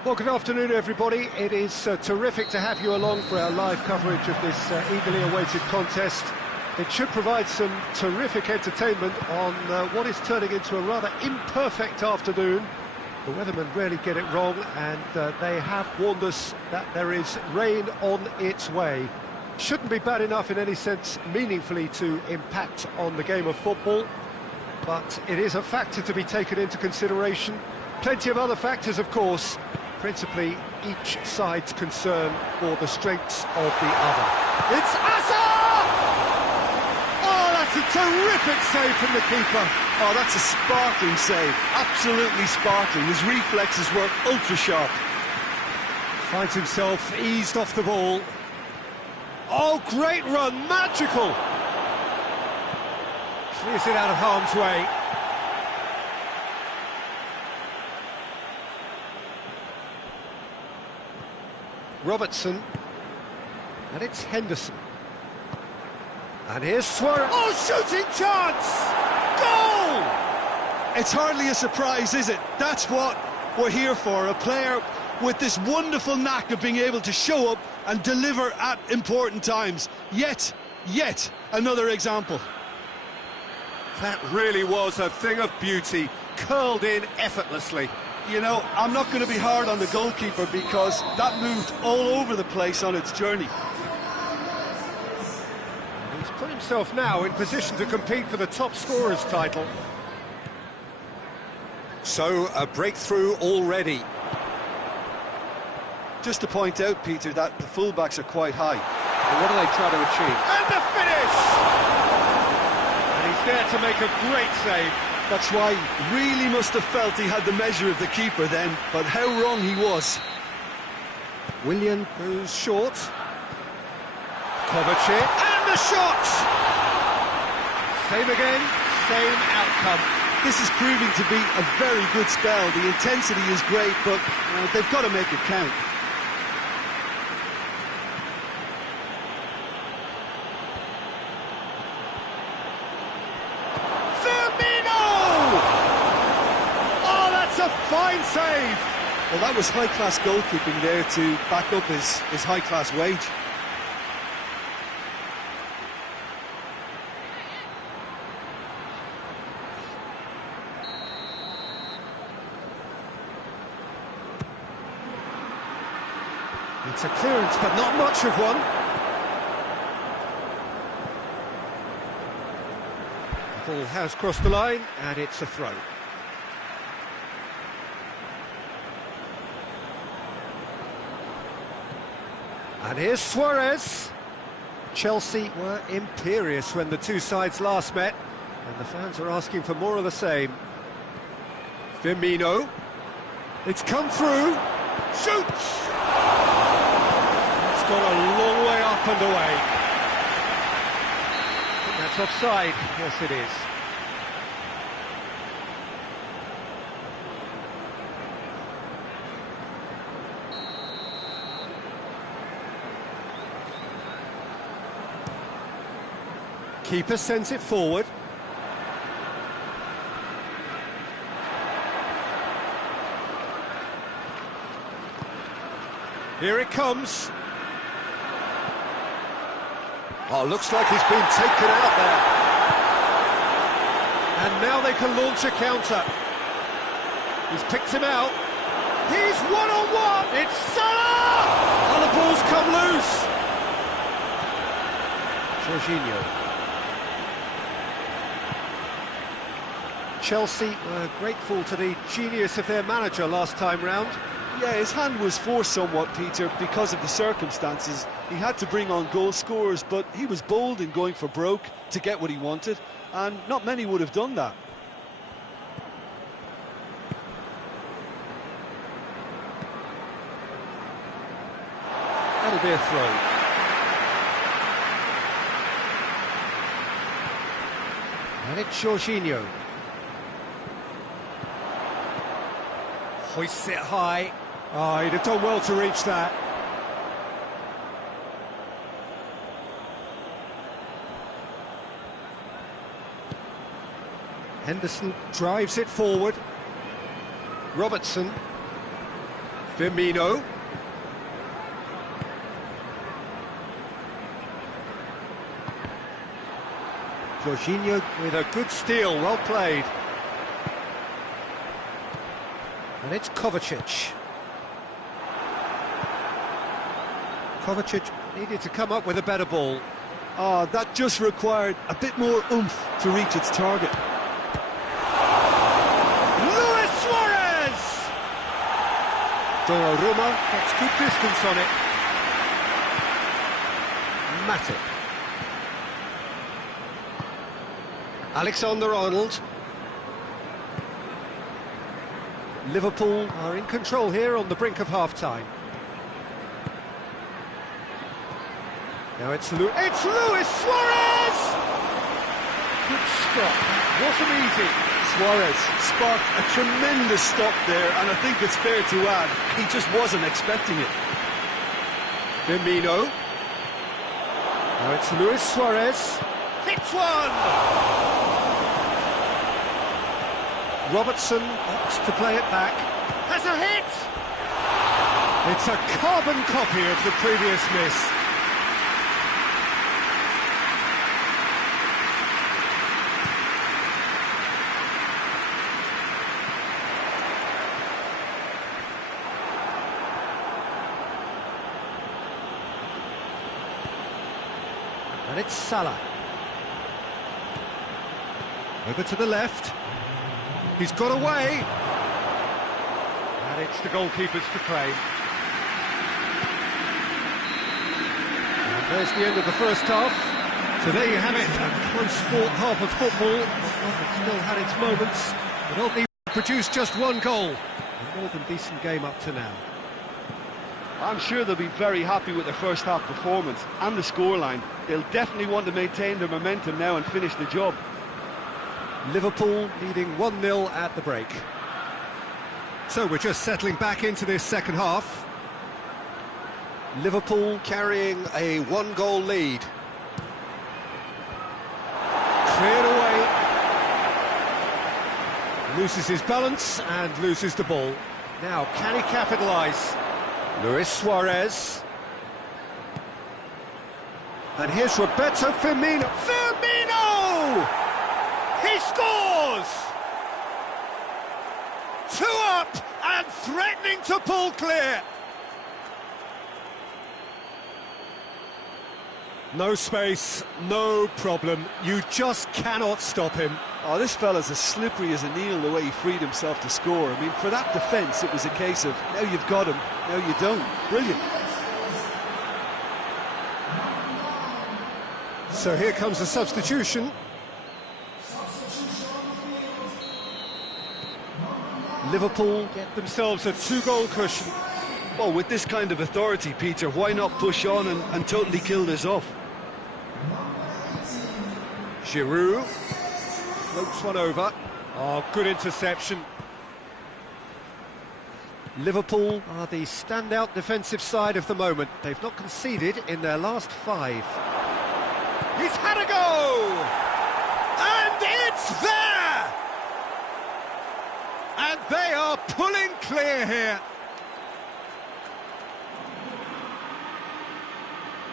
Well, good afternoon, everybody. It is terrific to have you along for our live coverage of this eagerly awaited contest. It should provide some terrific entertainment on what is turning into a rather imperfect afternoon. The weathermen rarely get it wrong, and they have warned us that there is rain on its way. Shouldn't be bad enough in any sense meaningfully to impact on the game of football, but it is a factor to be taken into consideration. Plenty of other factors, of course, principally each side's concern for the strengths of the other. It's Asa! Oh, that's a terrific save from the keeper. Oh, that's a sparkling save, absolutely sparkling. His reflexes were ultra-sharp. Finds himself eased off the ball. Oh, great run, magical! Clears it out of harm's way. Robertson, and it's Henderson. And here's Suarez. Oh, shooting chance! Goal! It's hardly a surprise, is it? That's what we're here for, a player with this wonderful knack of being able to show up and deliver at important times. Yet another example. That really was a thing of beauty, curled in effortlessly. You know, I'm not going to be hard on the goalkeeper because that moved all over the place on its journey. He's put himself now in position to compete for the top scorer's title. So, a breakthrough already. Just to point out, Peter, that the fullbacks are quite high. And what do they try to achieve? And the finish! And he's there to make a great save. That's why he really must have felt he had the measure of the keeper then, but how wrong he was. Willian goes short. Kovacic, and the shot! Same again, same outcome. This is proving to be a very good spell. The intensity is great, but they've got to make it count. Fine save! Well, that was high-class goalkeeping there to back up his high-class wage. It's a clearance, but not much of one. The ball has crossed the line, and it's a throw. And here's Suarez. Chelsea were imperious when the two sides last met, and the fans are asking for more of the same. Firmino. It's come through. Shoots! It's gone a long way up and away. I think that's offside. Yes, it is. Keeper sends it forward. Here it comes. Oh, looks like he's been taken out there. And now they can launch a counter. He's picked him out. He's one-on-one! It's Salah! And the ball's come loose. Jorginho. Chelsea were grateful to the genius of their manager last time round. Yeah, his hand was forced somewhat, Peter, because of the circumstances. He had to bring on goal scorers, but he was bold in going for broke to get what he wanted, and not many would have done that. That'll be a throw. And it's Jorginho. Hoists it high. Oh, he'd have done well to reach that. Henderson drives it forward. Robertson. Firmino. Jorginho with a good steal, well played. And it's Kovacic. Kovacic needed to come up with a better ball. Ah, that just required a bit more oomph to reach its target. Luis Suarez! Donnarumma gets good distance on it. Matip. Alexander-Arnold. Liverpool are in control here on the brink of half-time. Now it's Luis Suarez! Good stop, wasn't easy. Suarez sparked a tremendous stop there, and I think it's fair to add, he just wasn't expecting it. Firmino. Now it's Luis Suarez. Hits one! Robertson opts to play it back. Has a hit! It's a carbon copy of the previous miss. And it's Salah. Over to the left. He's got away. And it's the goalkeepers to claim. And there's the end of the first half. So there you have it, a close-fought half of football. It's still had its moments, but only produced just one goal. A more than decent game up to now. I'm sure they'll be very happy with their first half performance and the scoreline. They'll definitely want to maintain their momentum now and finish the job. Liverpool leading 1-0 at the break. So we're just settling back into this second half. Liverpool carrying a one-goal lead. Cleared away. Loses his balance and loses the ball. Now, can he capitalise? Luis Suarez. And here's Roberto Firmino. Firmino! He scores! 2 up and threatening to pull clear. No space, no problem. You just cannot stop him. Oh, this fella's as slippery as an eel the way he freed himself to score. I mean, for that defence, it was a case of, now you've got him, now you don't. Brilliant. So here comes a substitution. Liverpool get themselves a 2-goal cushion. Well, with this kind of authority, Peter, why not push on and totally kill this off? Giroud floats one over. Oh, good interception. Liverpool are the standout defensive side of the moment. They've not conceded in their last 5. He's had a go! And it's there! And they are pulling clear here.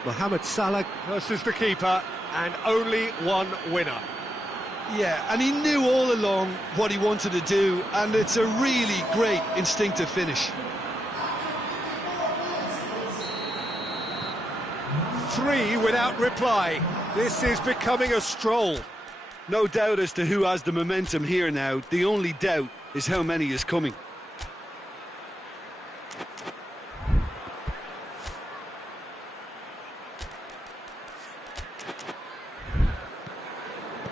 Mohamed Salah versus the keeper, and only one winner. Yeah, and he knew all along what he wanted to do, and it's a really great instinctive finish. 3 without reply. This is becoming a stroll. No doubt as to who has the momentum here now. The only doubt is how many is coming.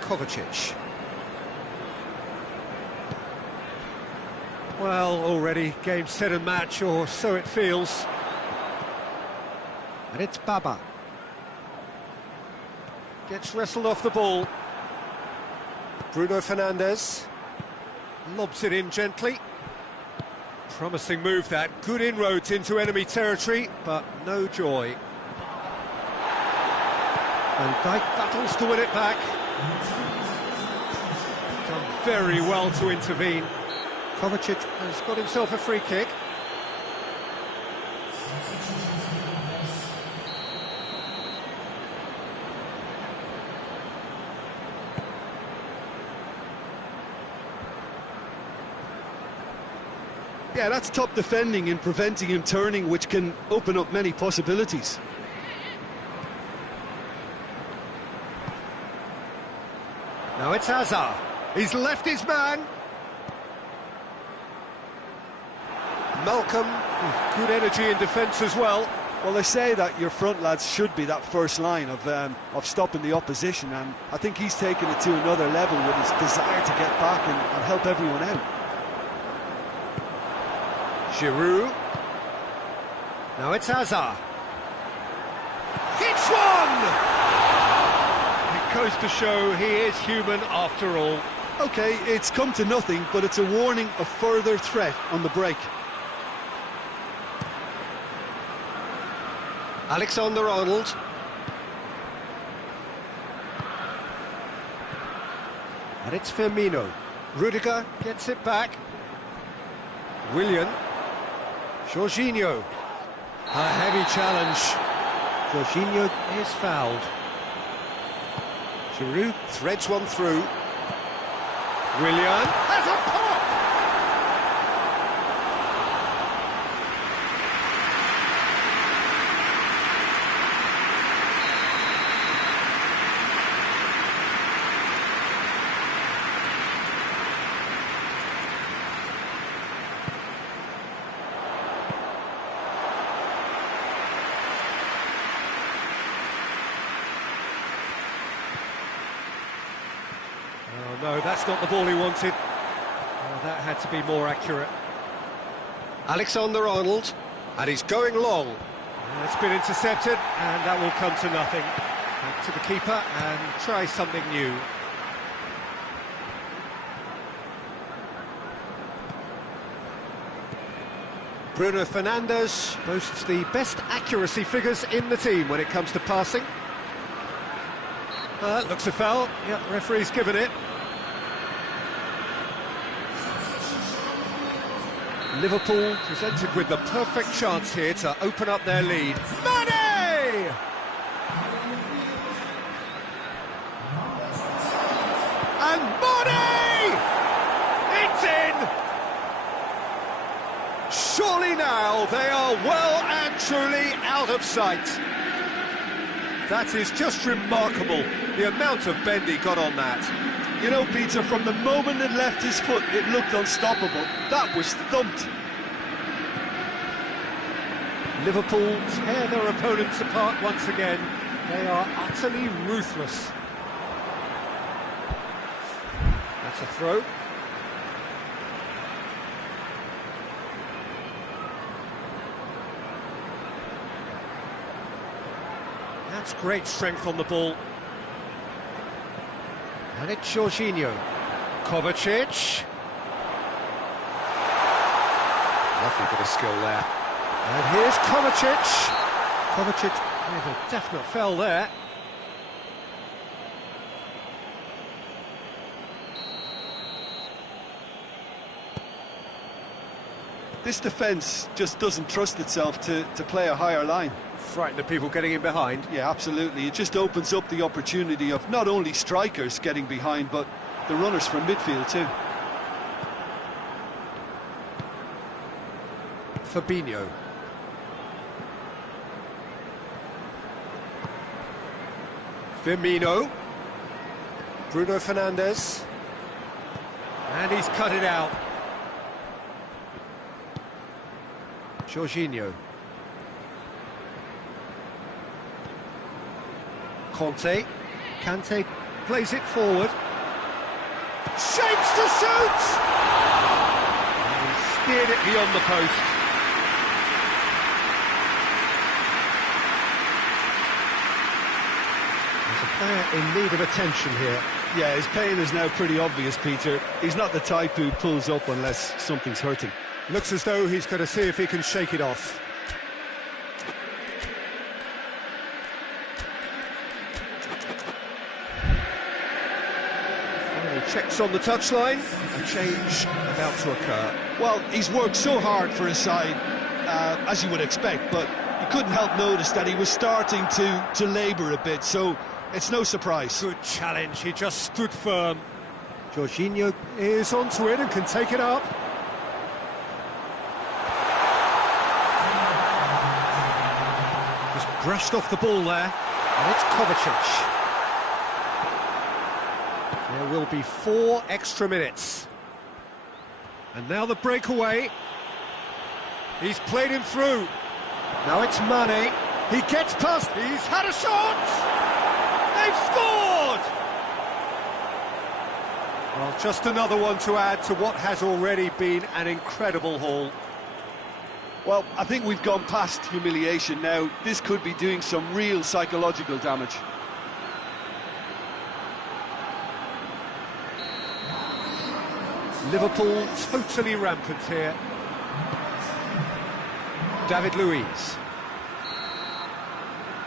Kovacic. Well, already game, set and match, or so it feels. And it's Baba. Gets wrestled off the ball. Bruno Fernandes lobs it in gently. Promising move that. Good inroads into enemy territory, but no joy. Van Dijk battles to win it back. Done very well to intervene. Kovacic has got himself a free kick. Yeah, that's top defending and preventing him turning, which can open up many possibilities. Now it's Hazard. He's left his man. Malcolm with good energy in defence as well. Well, they say that your front lads should be that first line of stopping the opposition, and I think he's taken it to another level with his desire to get back and help everyone out. Giroud. Now it's Hazard. Hits one! It goes to show he is human after all. Okay, it's come to nothing, but it's a warning of further threat on the break. Alexander-Arnold. And it's Firmino. Rudiger gets it back. Willian. Jorginho. A heavy challenge. Jorginho is fouled. Giroud threads one through. Willian has a pop! Oh no, that's not the ball he wanted. Oh, that had to be more accurate. Alexander-Arnold, and he's going long. And it's been intercepted, and that will come to nothing. Back to the keeper and try something new. Bruno Fernandes boasts the best accuracy figures in the team when it comes to passing. Looks a foul. Yep, referee's given it. Liverpool presented with the perfect chance here to open up their lead. Mane! And Mane! It's in! Surely now they are well and truly out of sight. That is just remarkable, the amount of bend he got on that. You know, Peter, from the moment it left his foot, it looked unstoppable. That was thumped. Liverpool tear their opponents apart once again. They are utterly ruthless. That's a throw. That's great strength on the ball. And it's Jorginho. Kovacic. Lovely bit of skill there. And here's Kovacic. Kovacic with a definite foul there. This defence just doesn't trust itself to play a higher line. Frighten the people getting in behind. Yeah, absolutely. It just opens up the opportunity of not only strikers getting behind, but the runners from midfield too. Fabinho. Firmino. Bruno Fernandes. And he's cut it out. Jorginho. Kante plays it forward. Shapes to shoot! And he steered it beyond the post. There's a player in need of attention here. Yeah, his pain is now pretty obvious, Peter. He's not the type who pulls up unless something's hurting. Looks as though he's going to see if he can shake it off. Checks on the touchline, a change about to occur. Well, he's worked so hard for his side, as you would expect, but you couldn't help notice that he was starting to labour a bit, so it's no surprise. Good challenge, he just stood firm. Jorginho is onto it and can take it up. Just brushed off the ball there, and it's Kovacic. There will be 4 extra minutes. And now the breakaway. He's played him through. Now it's Mane. He gets past. He's had a shot! They've scored! Well, just another one to add to what has already been an incredible haul. Well, I think we've gone past humiliation now. This could be doing some real psychological damage. Liverpool totally rampant here. David Luiz.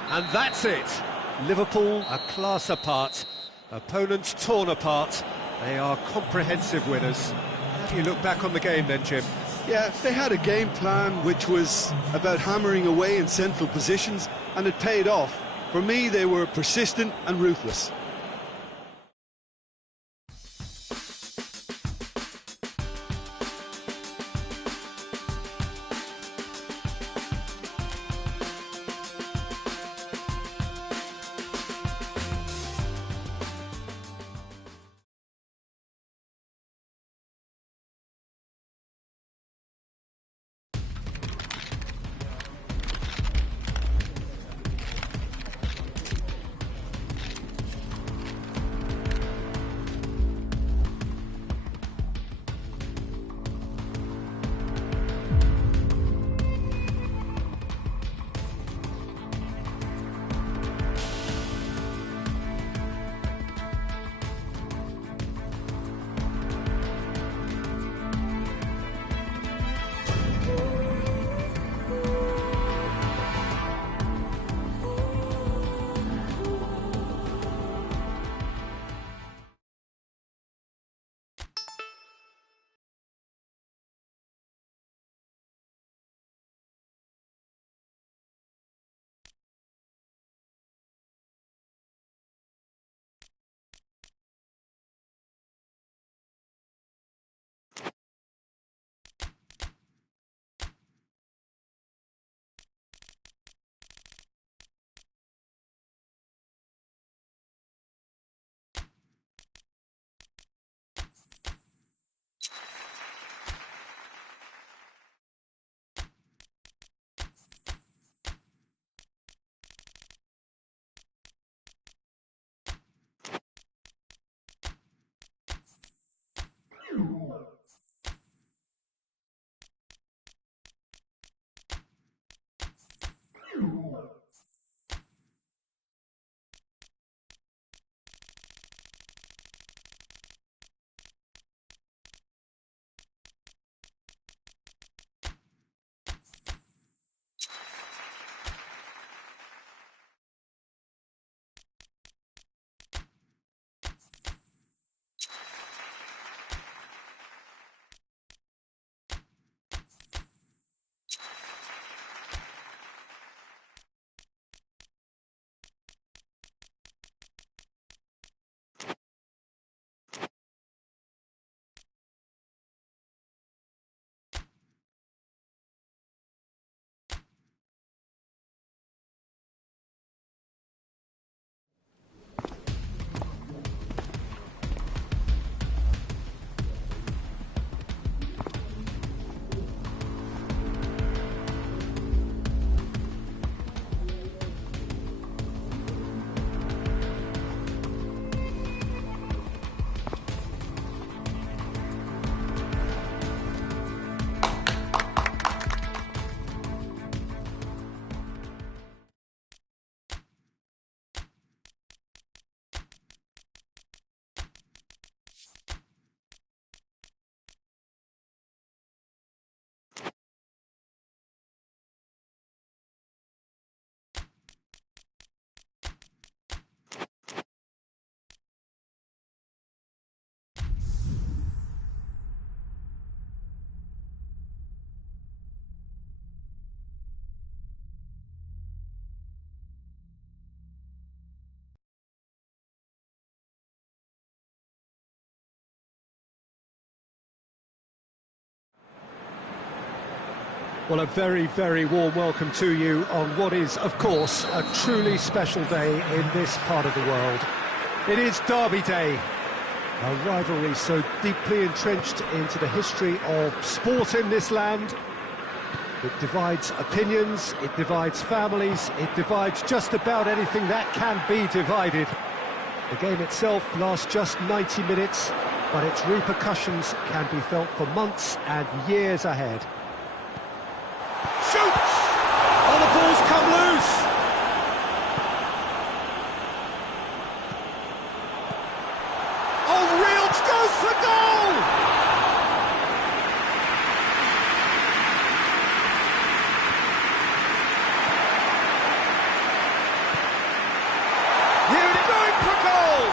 And that's it. Liverpool a class apart. Opponents torn apart. They are comprehensive winners. How do you look back on the game then, Jim? Yeah, they had a game plan which was about hammering away in central positions, and it paid off. For me, they were persistent and ruthless. Well, a very, very warm welcome to you on what is, of course, a truly special day in this part of the world. It is Derby Day, a rivalry so deeply entrenched into the history of sport in this land. It divides opinions, it divides families, it divides just about anything that can be divided. The game itself lasts just 90 minutes, but its repercussions can be felt for months and years ahead. Shoots! Oh, the ball's come loose! Oh, Reels goes for goal! Here going for goal!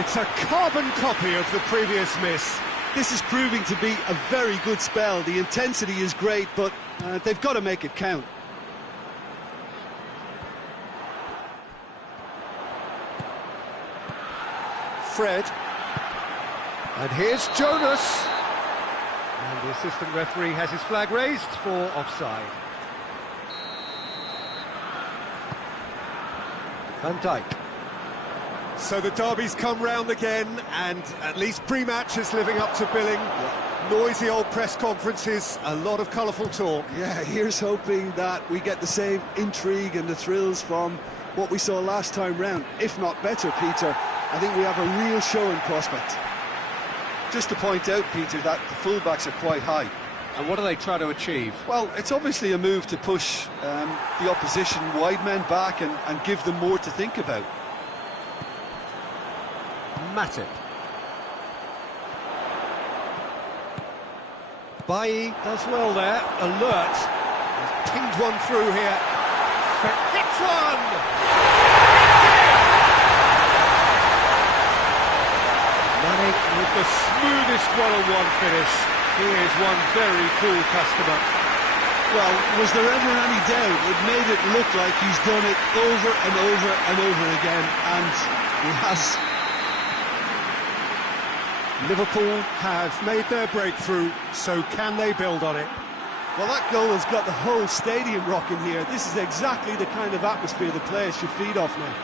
It's a carbon copy of the previous miss. This is proving to be a very good spell. The intensity is great, but they've got to make it count. Fred. And here's Jonas. And the assistant referee has his flag raised for offside. Van Dijk. So the derby's come round again, and at least pre-match is living up to billing. Yeah. Noisy old press conferences, a lot of colourful talk. Yeah, here's hoping that we get the same intrigue and the thrills from what we saw last time round, if not better, Peter. I think we have a real show in prospect. Just to point out, Peter, that the fullbacks are quite high. And what do they try to achieve? Well, it's obviously a move to push the opposition wide men back and give them more to think about. Matip. Bailly does well there, alert. He's pinged one through here. Hits one! Manning with the smoothest one-on-one finish. He is one very cool customer. Well, was there ever any doubt? It made it look like he's done it over and over and over again, and he has. Liverpool have made their breakthrough, so can they build on it? Well, that goal has got the whole stadium rocking here. This is exactly the kind of atmosphere the players should feed off now.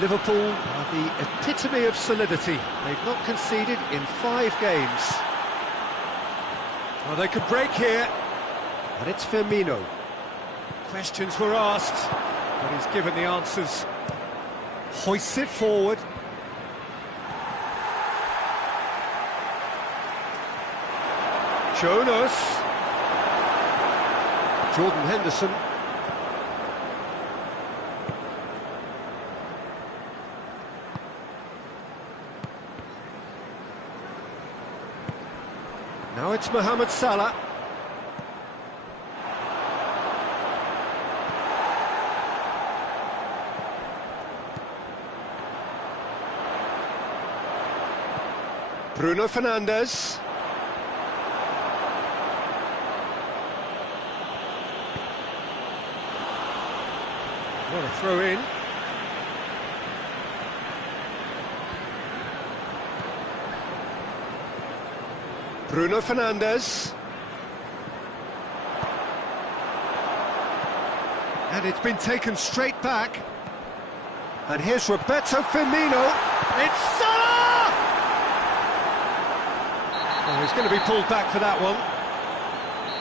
Liverpool are the epitome of solidity. They've not conceded in 5 games. Well, they could break here. And it's Firmino. Questions were asked, but he's given the answers. Hoists it forward. Jonas. Jordan Henderson. Now it's Mohamed Salah. Bruno Fernandes. What a throw in. Bruno Fernandes. And it's been taken straight back. And here's Roberto Firmino. It's Salah! Oh, he's going to be pulled back for that one.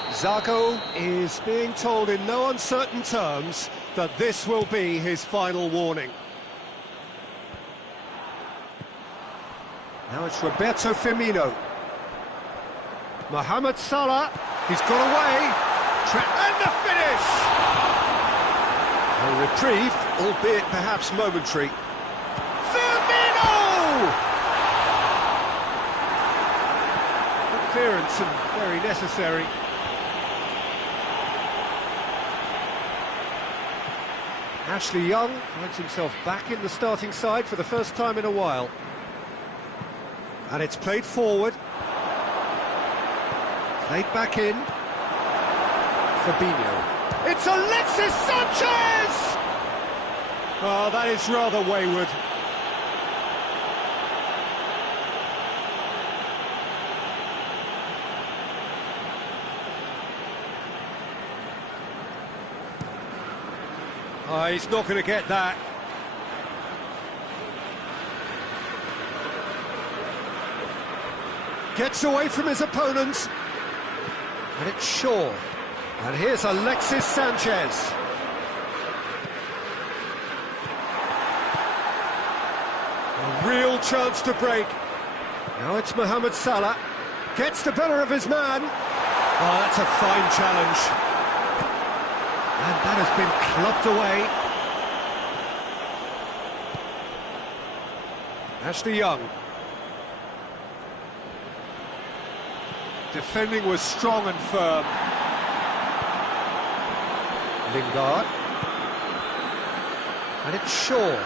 Zago is being told in no uncertain terms that this will be his final warning. Now it's Roberto Firmino. Mohamed Salah, he's got away. And the finish! A reprieve, albeit perhaps momentary. Firmino! Good clearance and very necessary. Ashley Young finds himself back in the starting side for the first time in a while. And it's played forward. Played back in. Fabinho. It's Alexis Sanchez! Oh, that is rather wayward. Oh, he's not going to get that. Gets away from his opponents. And it's Shaw. And here's Alexis Sanchez. A real chance to break. Now it's Mohamed Salah. Gets the better of his man. Oh, that's a fine challenge. And that has been clubbed away. Ashley Young. Defending was strong and firm. Lingard. And it's Shaw.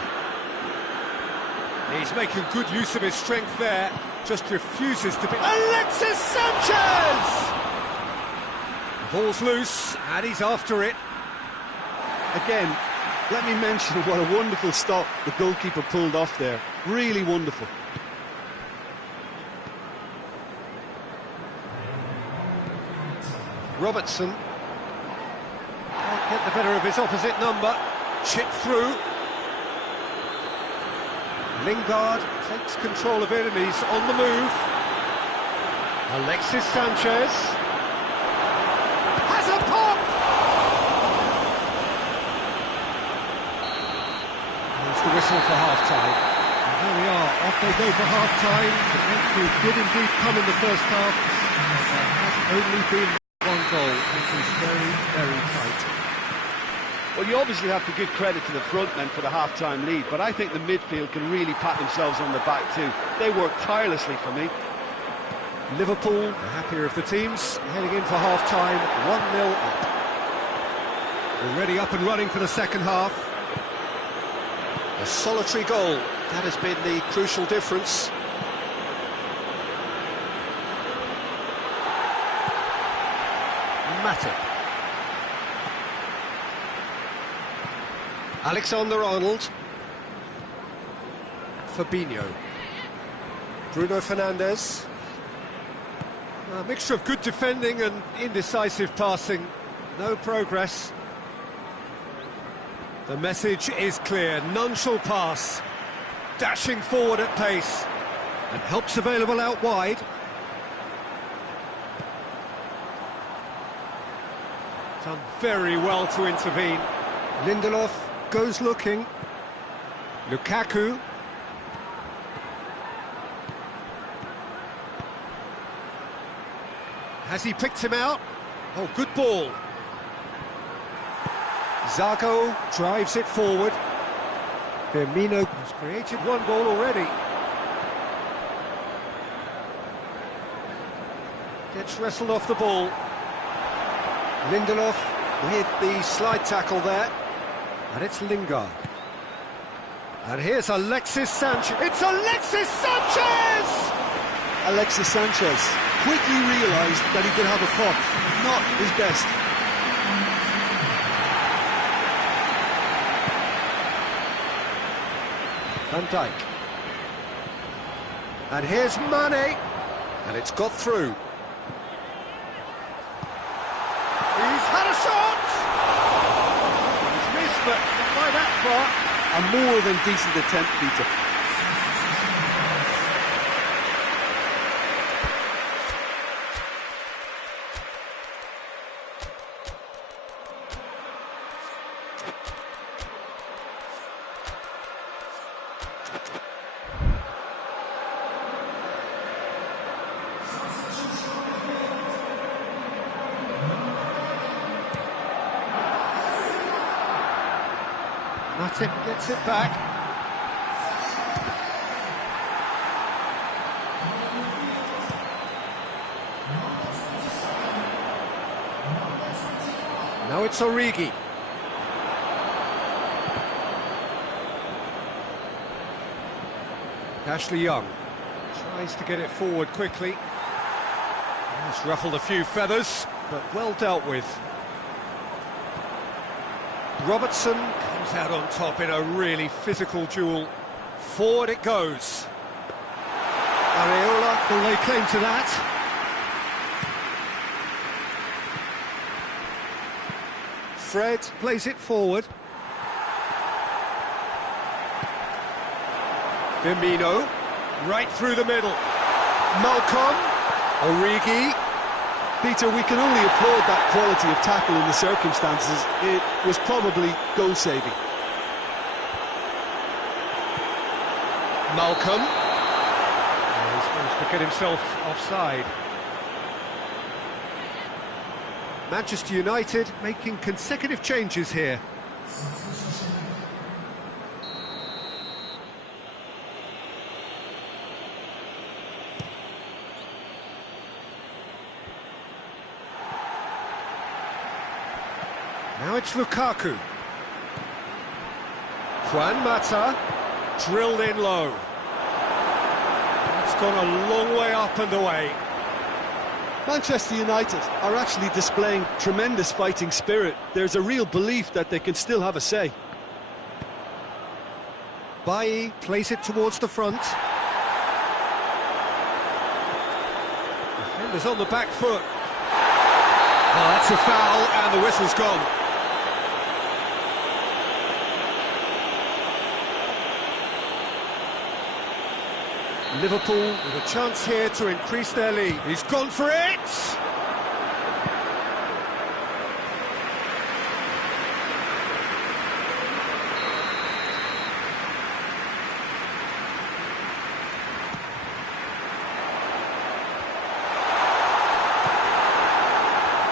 He's making good use of his strength there. Just refuses to be... Alexis Sanchez! The ball's loose, and he's after it. Again, let me mention what a wonderful stop the goalkeeper pulled off there. Really wonderful. Robertson can't get the better of his opposite number. Chip through. Lingard takes control of it and he's on the move. Alexis Sanchez has a pop! There's the whistle for half-time. And here we are, off they go for half-time. The breakthrough did indeed come in the first half. There has only been one goal. This is very, very tight. Well, you obviously have to give credit to the front men for the half-time lead, but I think the midfield can really pat themselves on the back too. They worked tirelessly for me. Liverpool, the happier of the teams, heading in for half-time, 1-0 up. Already up and running for the second half. A solitary goal, that has been the crucial difference. Matip. Alexander-Arnold. Fabinho. Bruno Fernandes. A mixture of good defending and indecisive passing. No progress. The message is clear. None shall pass. Dashing forward at pace. And help's available out wide. Done very well to intervene. Lindelof goes looking. Lukaku. Has he picked him out? Oh, good ball. Zago drives it forward. Firmino has created one goal already. Gets wrestled off the ball. Lindelof with the slide tackle there. And it's Lingard. And here's Alexis Sanchez. It's Alexis Sanchez! Alexis Sanchez quickly realised that he could have a pop. Not his best. Van Dijk. And here's Mane. And it's got through. He's had a shot! He's missed, but not by that far. A more than decent attempt, Peter. Matip gets it back. Now it's Origi. Ashley Young tries to get it forward quickly. He's ruffled a few feathers, but well dealt with. Robertson comes out on top in a really physical duel. Forward it goes. Areola will lay claim to that. Fred plays it forward. Firmino, right through the middle. Malcolm, Origi. Peter, we can only applaud that quality of tackle in the circumstances. It was probably goal-saving. Malcolm. Oh, he's managed to get himself offside. Manchester United making consecutive changes here. Now it's Lukaku. Juan Mata, drilled in low. That's gone a long way up and away. Manchester United are actually displaying tremendous fighting spirit. There's a real belief that they can still have a say. Bailly plays it towards the front. Defenders on the back foot. Oh, that's a foul, and the whistle's gone. Liverpool with a chance here to increase their lead. He's gone for it!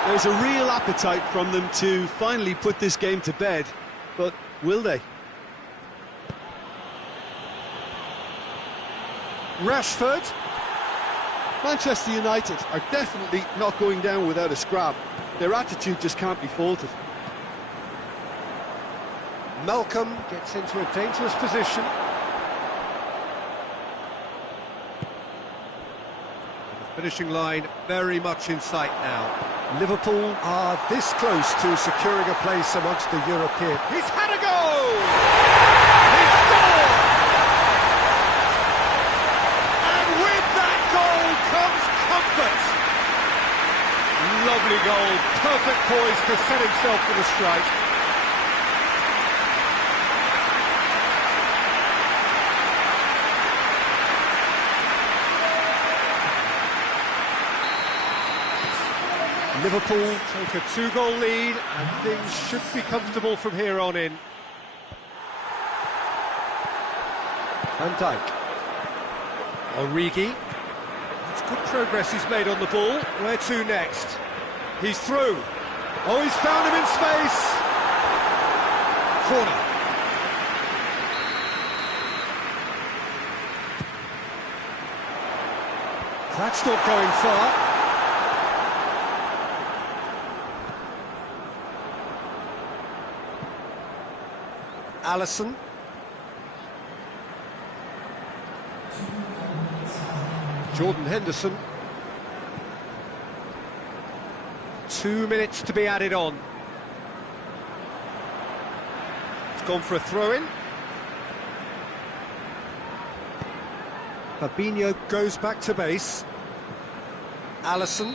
There's a real appetite from them to finally put this game to bed, but will they? Rashford. Manchester United are definitely not going down without a scrap. Their attitude just can't be faulted. Malcolm gets into a dangerous position. The finishing line very much in sight now. Liverpool are this close to securing a place amongst the European. He's had a goal! He scored! And with that goal comes comfort. Lovely goal, perfect poise to set himself for the strike. Liverpool take a two-goal lead, and things should be comfortable from here on in. Van Dijk. Origi. That's good progress he's made on the ball. Where to next? He's through. Oh, he's found him in space. Corner. That's not going far. Alisson. Jordan Henderson. 2 minutes to be added on. It's gone for a throw-in. Fabinho goes back to base. Alisson.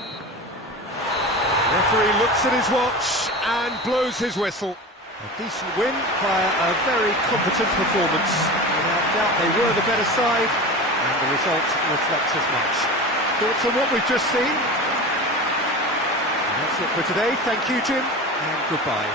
Referee looks at his watch and blows his whistle. A decent win via a very competent performance. Without doubt they were the better side, and the result reflects as much. Thoughts on what we've just seen? And that's it for today. Thank you, Jim, and goodbye.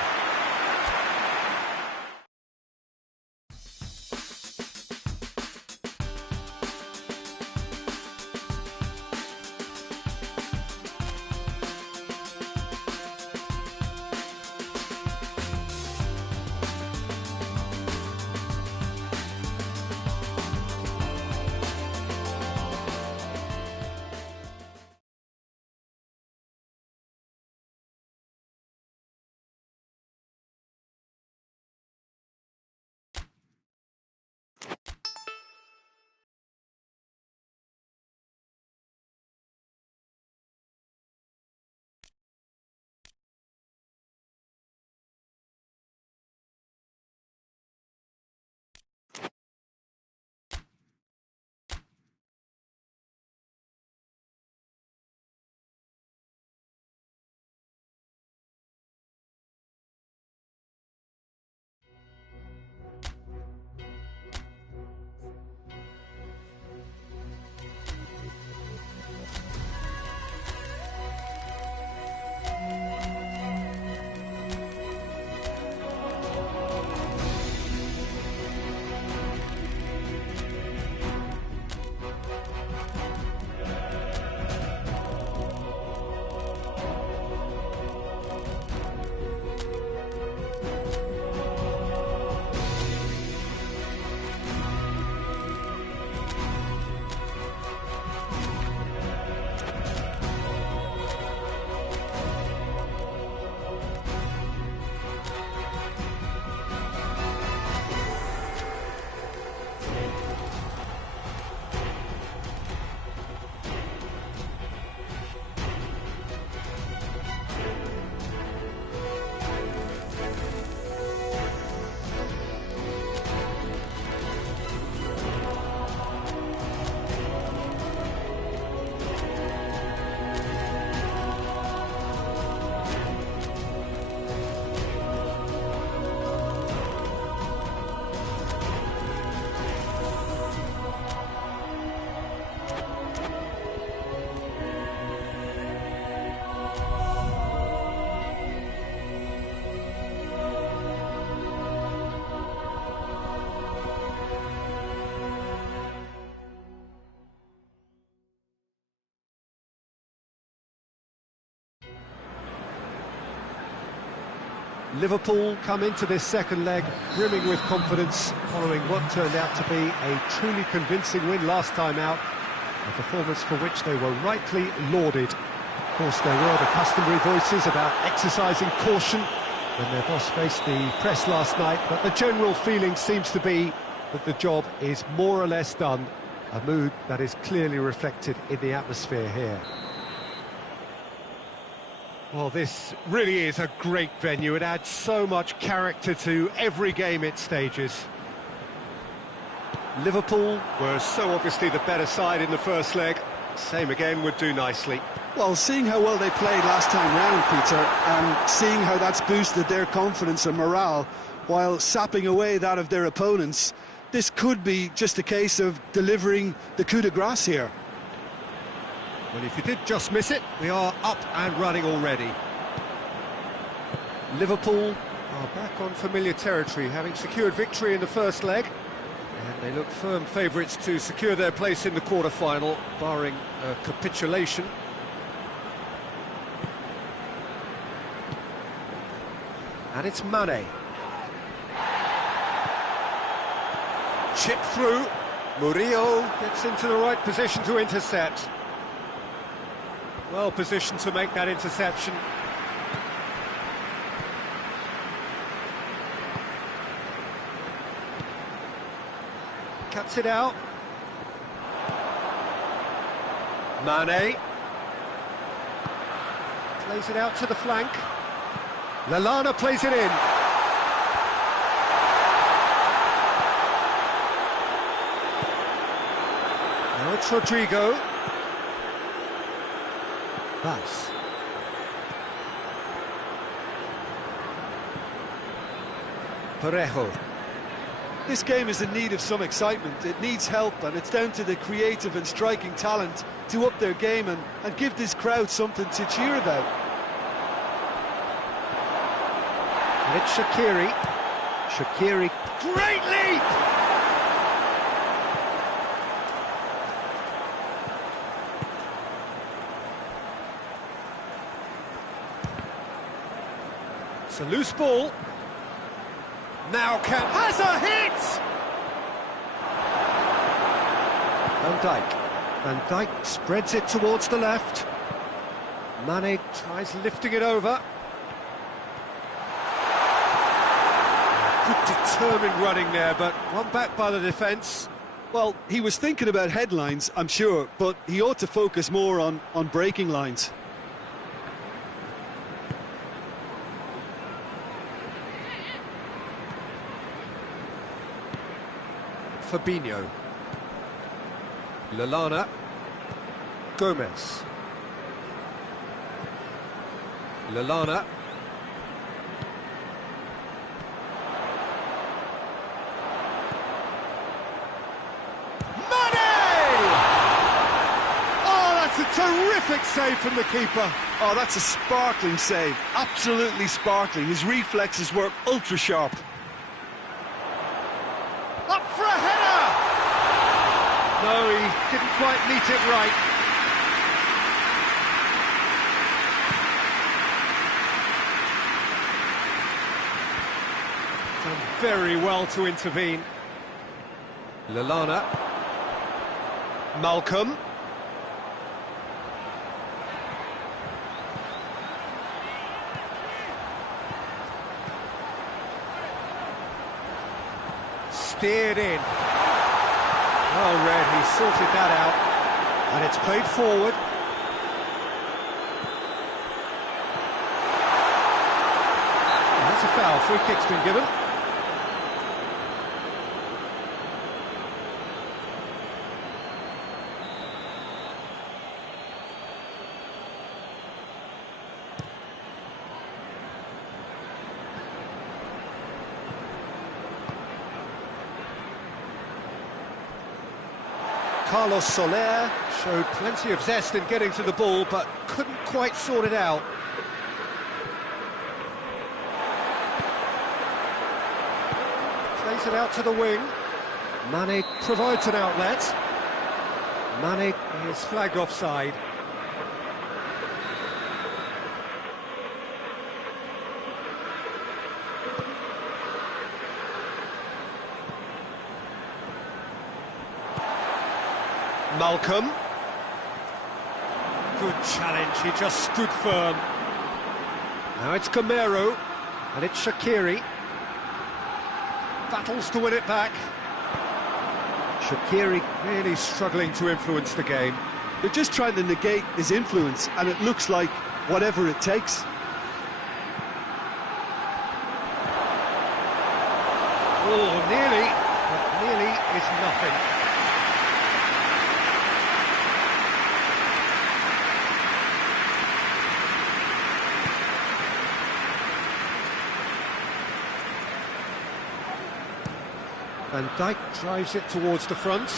Liverpool come into this second leg brimming with confidence following what turned out to be a truly convincing win last time out, a performance for which they were rightly lauded. Of course, there were the customary voices about exercising caution when their boss faced the press last night, but the general feeling seems to be that the job is more or less done, a mood that is clearly reflected in the atmosphere here. Well, this really is a great venue. It adds so much character to every game it stages. Liverpool were so obviously the better side in the first leg. Same again would do nicely. Well, seeing how well they played last time round, Peter, and seeing how that's boosted their confidence and morale while sapping away that of their opponents, this could be just a case of delivering the coup de grace here. Well, if you did just miss it, we are up and running already. Liverpool are back on familiar territory, having secured victory in the first leg. And they look firm favourites to secure their place in the quarter-final, barring a capitulation. And it's Mane. Chip through. Murillo gets into the right position to intercept. Well positioned to make that interception. Cuts it out. Mane. Plays it out to the flank. Lallana plays it in. Now it's Rodrigo. Pass. Parejo. This game is in need of some excitement. It needs help, and it's down to the creative and striking talent to up their game and give this crowd something to cheer about. And it's Shaqiri. Shaqiri, great leap! It's a loose ball. Now has a hit! Van Dijk. Van Dijk spreads it towards the left. Mane tries lifting it over. Good determined running there, but one back by the defence. Well, he was thinking about headlines, I'm sure, but he ought to focus more on breaking lines. Fabinho. Lallana. Gomez. Lallana. Terrific save from the keeper. Oh, that's a sparkling save. Absolutely sparkling. His reflexes were ultra sharp. Up for a header! No, he didn't quite meet it right. Done very well to intervene. Lallana. Malcolm. Steered in. Well read, he sorted that out. And it's played forward. That's a foul, free kick's been given. Carlos Soler showed plenty of zest in getting to the ball, but couldn't quite sort it out. Plays it out to the wing. Mane provides an outlet. Mane is flagged offside. Malcolm. Good challenge, he just stood firm. Now it's Gamero, and it's Shaqiri. Battles to win it back. Shaqiri really struggling to influence the game. They're just trying to negate his influence, and it looks like whatever it takes. Oh, nearly, but nearly is nothing. Van Dijk drives it towards the front.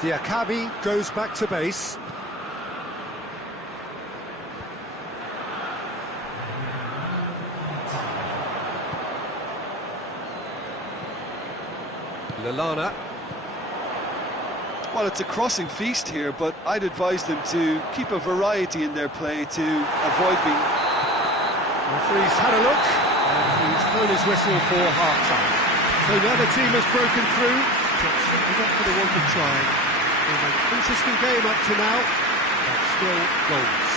Diakabi goes back to base. Lallana. Well, it's a crossing feast here, but I'd advise them to keep a variety in their play to avoid being... The referee's had a look, and he's blown his whistle for half-time. So now the team has broken through, but certainly not going to want to try. It's an interesting game up to now, but still goals.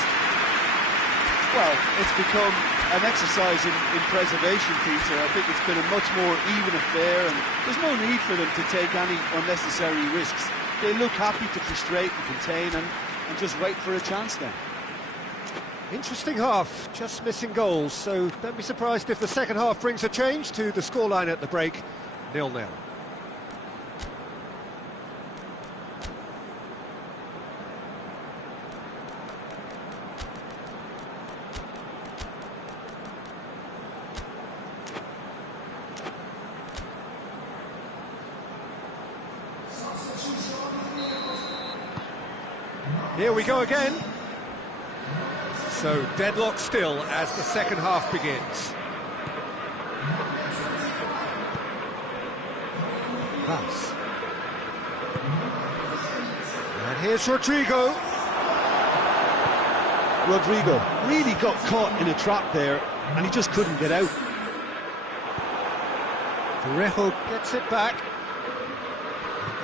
Well, it's become an exercise in preservation, Peter. I think it's been a much more even affair, and there's no need for them to take any unnecessary risks. They look happy to frustrate and contain and just wait for a chance then. Interesting half, just missing goals, so don't be surprised if the second half brings a change to the scoreline at the break, 0-0. Here we go again. So deadlock still as the second half begins. Pass. And here's Rodrigo. Rodrigo really got caught in a trap there, and he just couldn't get out. Parejo gets it back.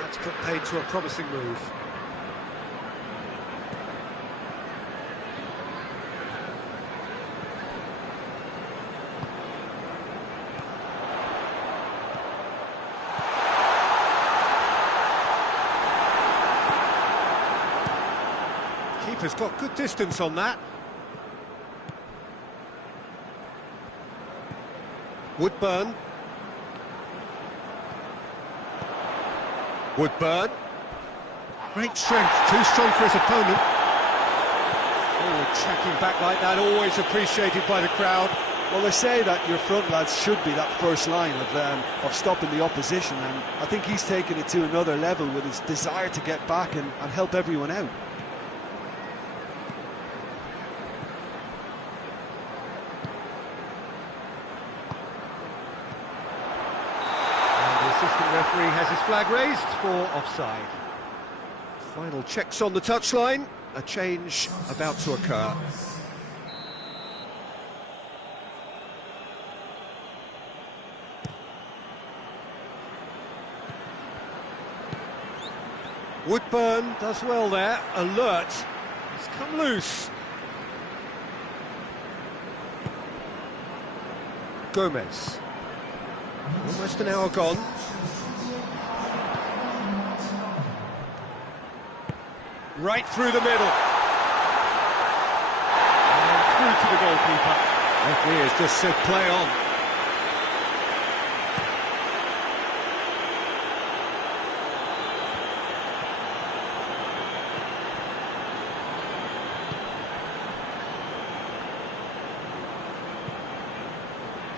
That's put paid to a promising move. Keeper's got good distance on that. Woodburn. Woodburn. Great strength, too strong for his opponent. Forward checking back like that, always appreciated by the crowd. Well, they say that your front lads should be that first line of stopping the opposition, and I think he's taken it to another level with his desire to get back and help everyone out. Referee has his flag raised for offside. Final checks on the touchline, a change about to occur. Woodburn does well there, alert, he's come loose. Gomez, almost an hour gone. Right through the middle. And through to the goalkeeper. Referee has just said play on.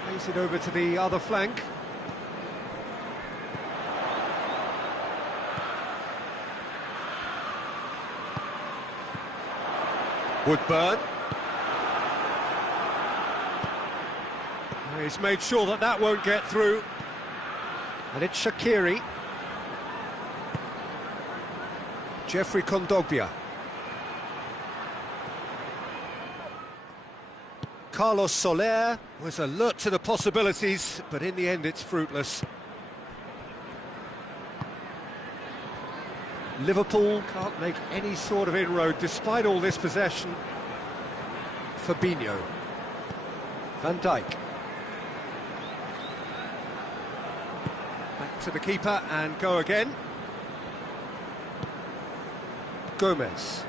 Plays it over to the other flank. Woodburn. He's made sure that that won't get through. And it's Shaqiri. Jeffrey Kondogbia. Carlos Soler was alert to the possibilities, but in the end it's fruitless. Liverpool can't make any sort of inroad despite all this possession. Fabinho. Van Dijk. Back to the keeper and go again. Gomez.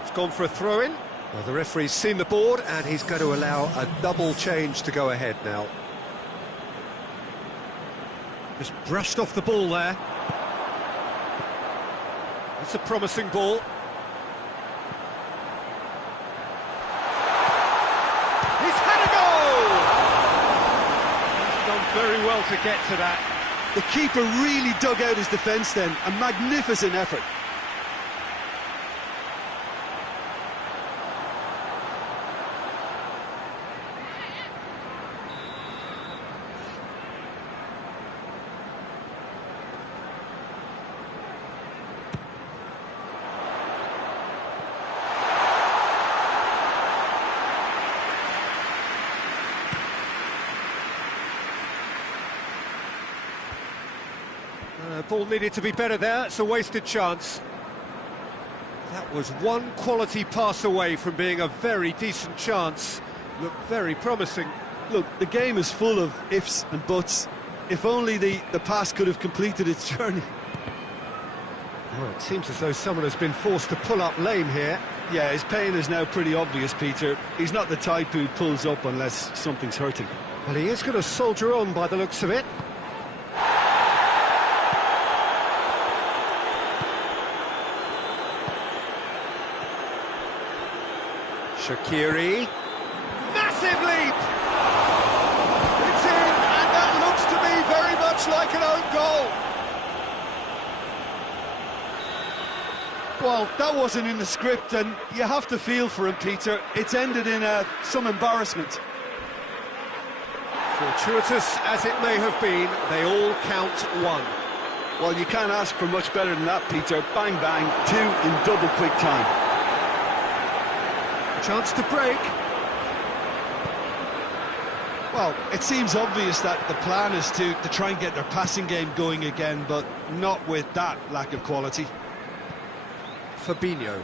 It's gone for a throw-in. Well, the referee's seen the board and he's going to allow a double change to go ahead now. Just brushed off the ball there. That's a promising ball. He's had a goal! He's done very well to get to that. The keeper really dug out his defence then. A magnificent effort. Ball needed to be better there, it's a wasted chance. That was one quality pass away from being a very decent chance. Looked very promising. Look, the game is full of ifs and buts. If only the pass could have completed its journey. Well, it seems as though someone has been forced to pull up lame here. Yeah, his pain is now pretty obvious, Peter. He's not the type who pulls up unless something's hurting. Well, he is going to soldier on by the looks of it. Shaqiri, massive leap! It's in, and that looks to me very much like an own goal. Well, that wasn't in the script, and you have to feel for him, Peter. It's ended in some embarrassment. Fortuitous as it may have been, they all count one. Well, you can't ask for much better than that, Peter. Bang, bang, two in double quick time. Chance to break. Well, it seems obvious that the plan is to try and get their passing game going again, but not with that lack of quality. Fabinho.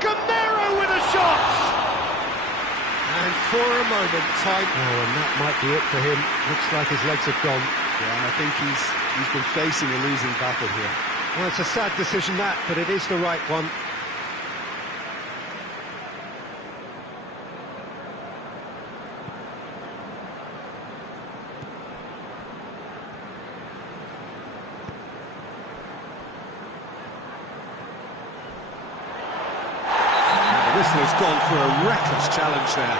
Gamero with a shot! And for a moment, time... Oh, and that might be it for him. Looks like his legs have gone. Yeah, and I think he's been facing a losing battle here. Well, it's a sad decision that, but it is the right one. The whistle has gone for a reckless challenge there.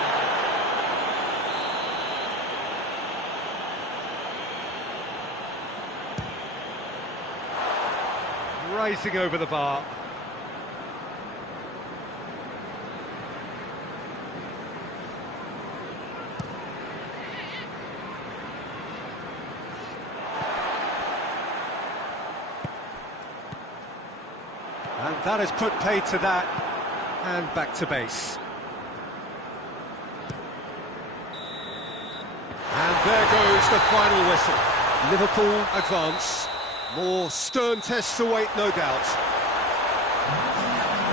Racing over the bar. And that has put paid to that. And back to base. And there goes the final whistle. Liverpool advance. More stern tests await, no doubt.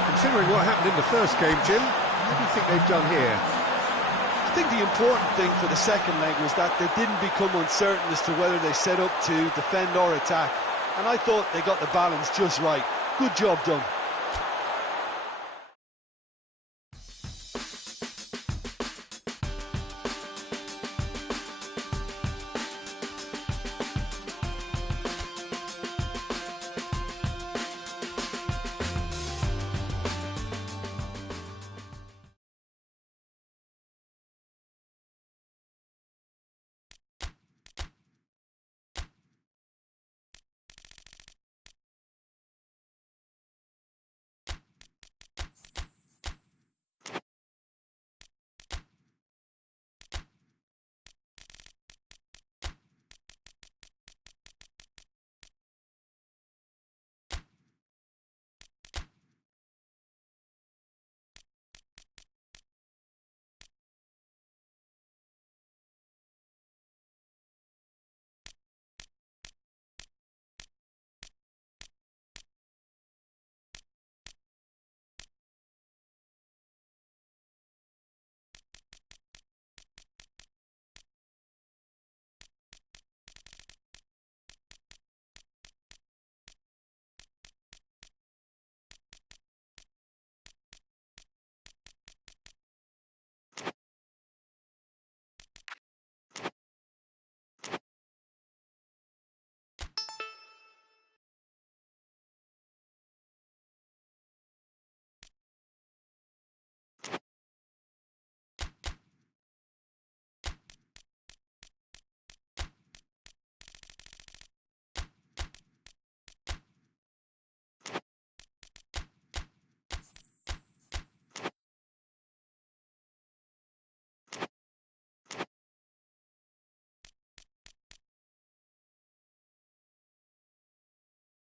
Considering what happened in the first game, Jim, what do you think they've done here? I think the important thing for the second leg was that they didn't become uncertain as to whether they set up to defend or attack. And I thought they got the balance just right. Good job done.